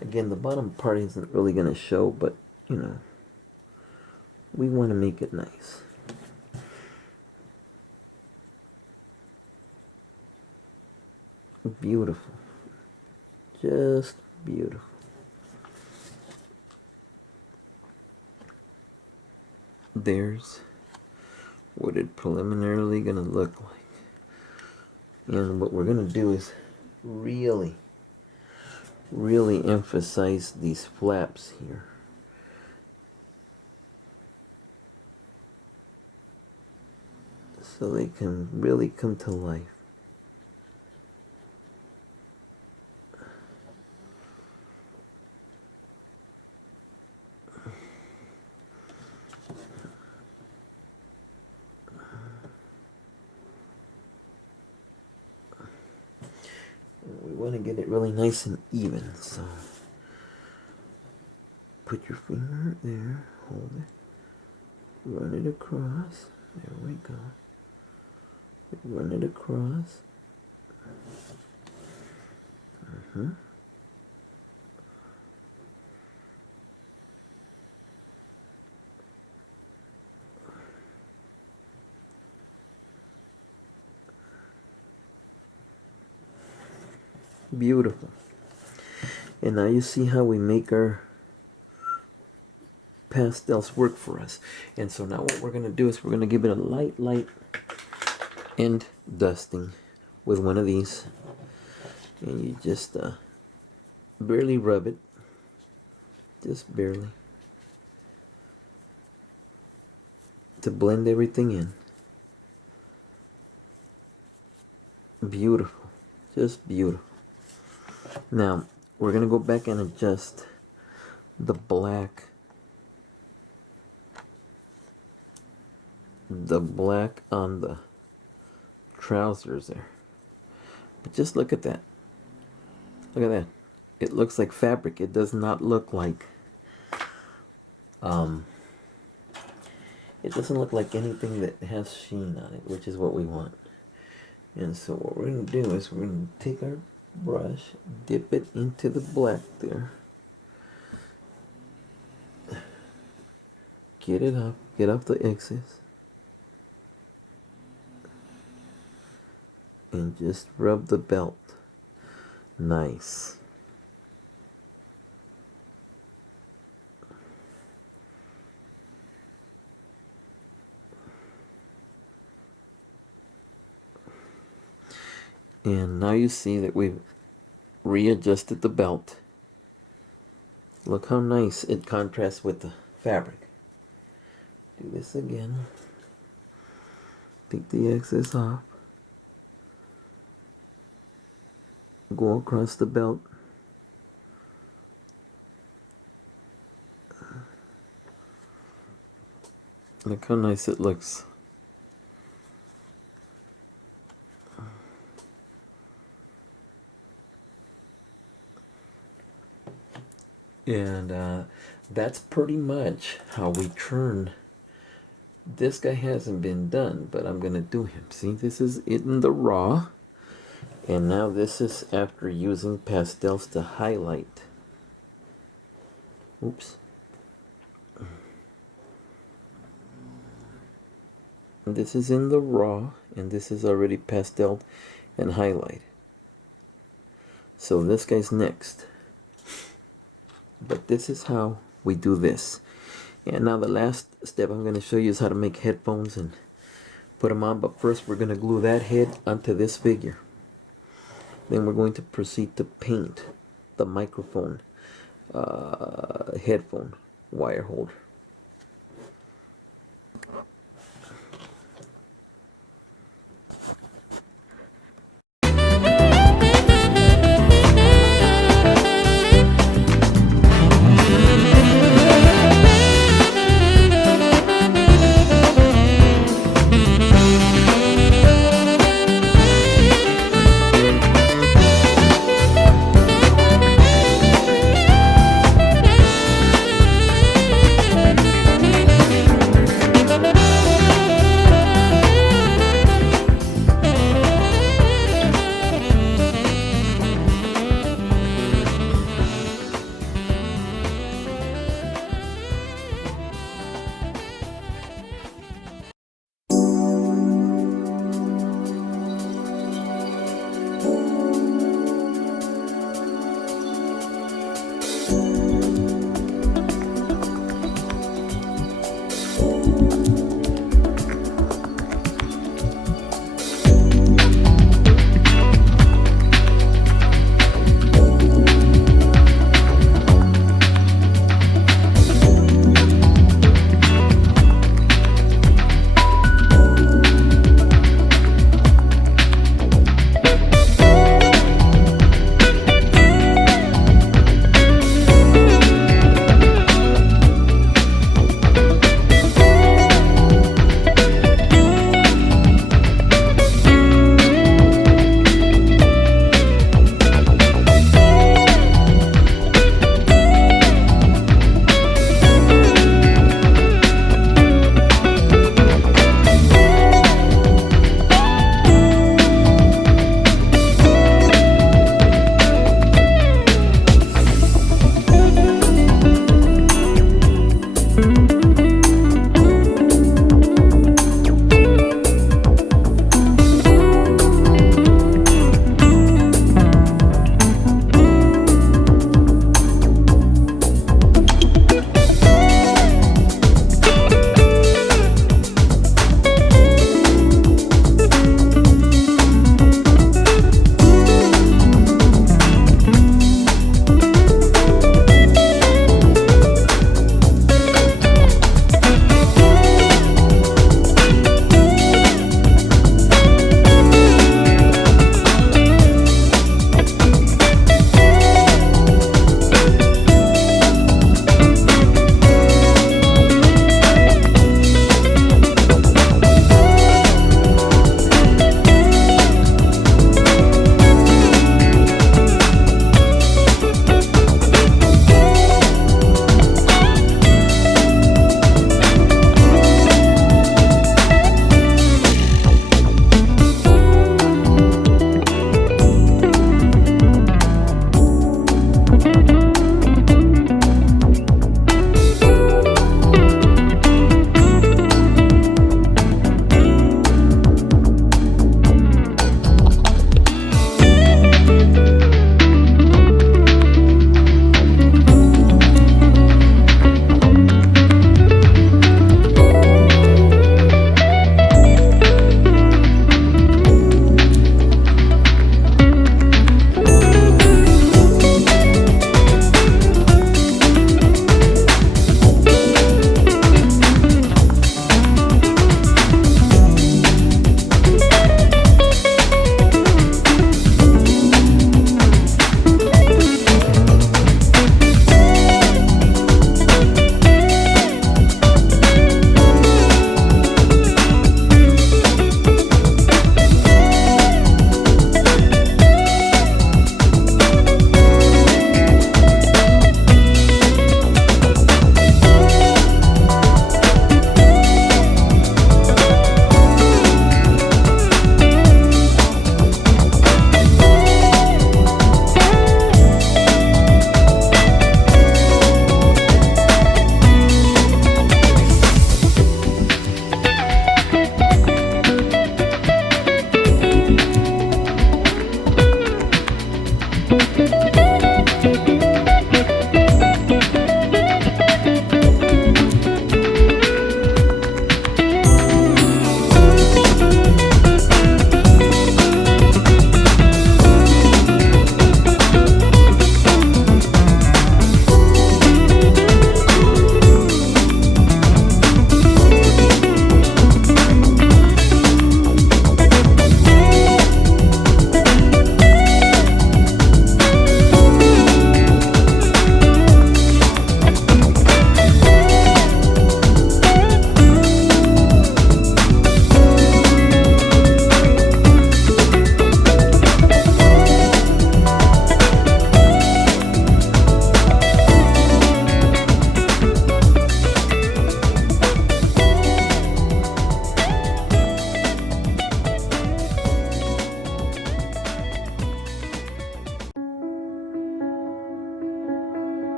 Again, the bottom part isn't really going to show, but you know, we want to make it nice. Beautiful. Just beautiful. There's what it preliminarily going to look like. And what we're going to do is really emphasize these flaps here. So they can really come to life. We want to get it really nice and even, so put your finger there, hold it, run it across, there we go, run it across, Beautiful. And now you see how we make our pastels work for us. And so now what we're going to do is we're going to give it a light end dusting with one of these. And you just barely rub it. Just barely. To blend everything in. Beautiful. Just beautiful. Now, we're going to go back and adjust the black on the trousers there. But just look at that. Look at that. It looks like fabric. It does not look like it doesn't look like anything that has sheen on it, which is what we want. And so what we're going to do is we're going to take our brush, dip it into the black there, get it up, get off the excess, and just rub the belt. Nice. And now you see that we've readjusted the belt. Look how nice it contrasts with the fabric. Do this again. Take the excess off. Go across the belt. Look how nice it looks. And that's pretty much how we turn. This guy hasn't been done, but I'm gonna do him. See, this is it in the raw, and now this is after using pastels to highlight. Oops. This is in the raw, and this is already pasteled and highlighted. So this guy's next. But this is how we do this. And now the last step I'm going to show you is how to make headphones and put them on. But first we're going to glue that head onto this figure. Then we're going to proceed to paint the microphone headphone wire holder.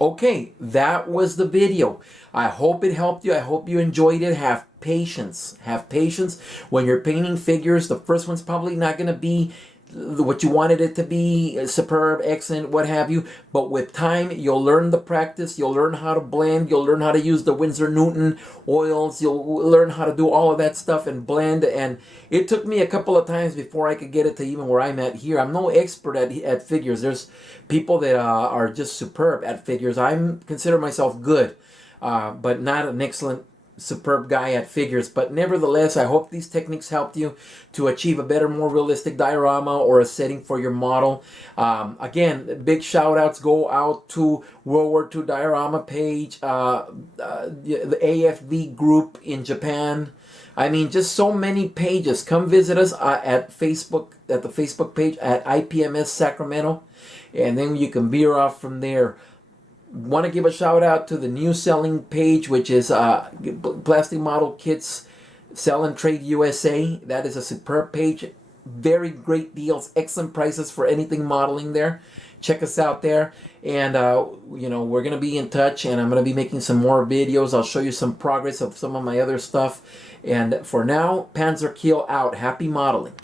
Okay, that was the video. I hope it helped you. I hope you enjoyed it. Have patience. Have patience. When you're painting figures, the first one's probably not going to be what you wanted it to be, superb, excellent, what have you. But with time, you'll learn the practice. You'll learn how to blend. You'll learn how to use the Winsor Newton oils. You'll learn how to do all of that stuff and blend. And it took me a couple of times before I could get it to even where I'm at here. I'm no expert at figures. There's people that are just superb at figures. I consider myself good, but not an excellent superb guy at figures. But nevertheless, I hope these techniques helped you to achieve a better, more realistic diorama or a setting for your model. Again, big shout outs go out to World War II diorama page, the AFV group in Japan. I mean, just so many pages. Come visit us at Facebook, at the Facebook page at IPMS Sacramento, and then you can veer off from there. Want to give a shout out to the new selling page, which is Plastic Model Kits Sell and Trade USA. That is a superb page. Very great deals, excellent prices for anything modeling there. Check us out there. And, we're going to be in touch, and I'm going to be making some more videos. I'll show you some progress of some of my other stuff. And for now, Panzer Keel out. Happy modeling.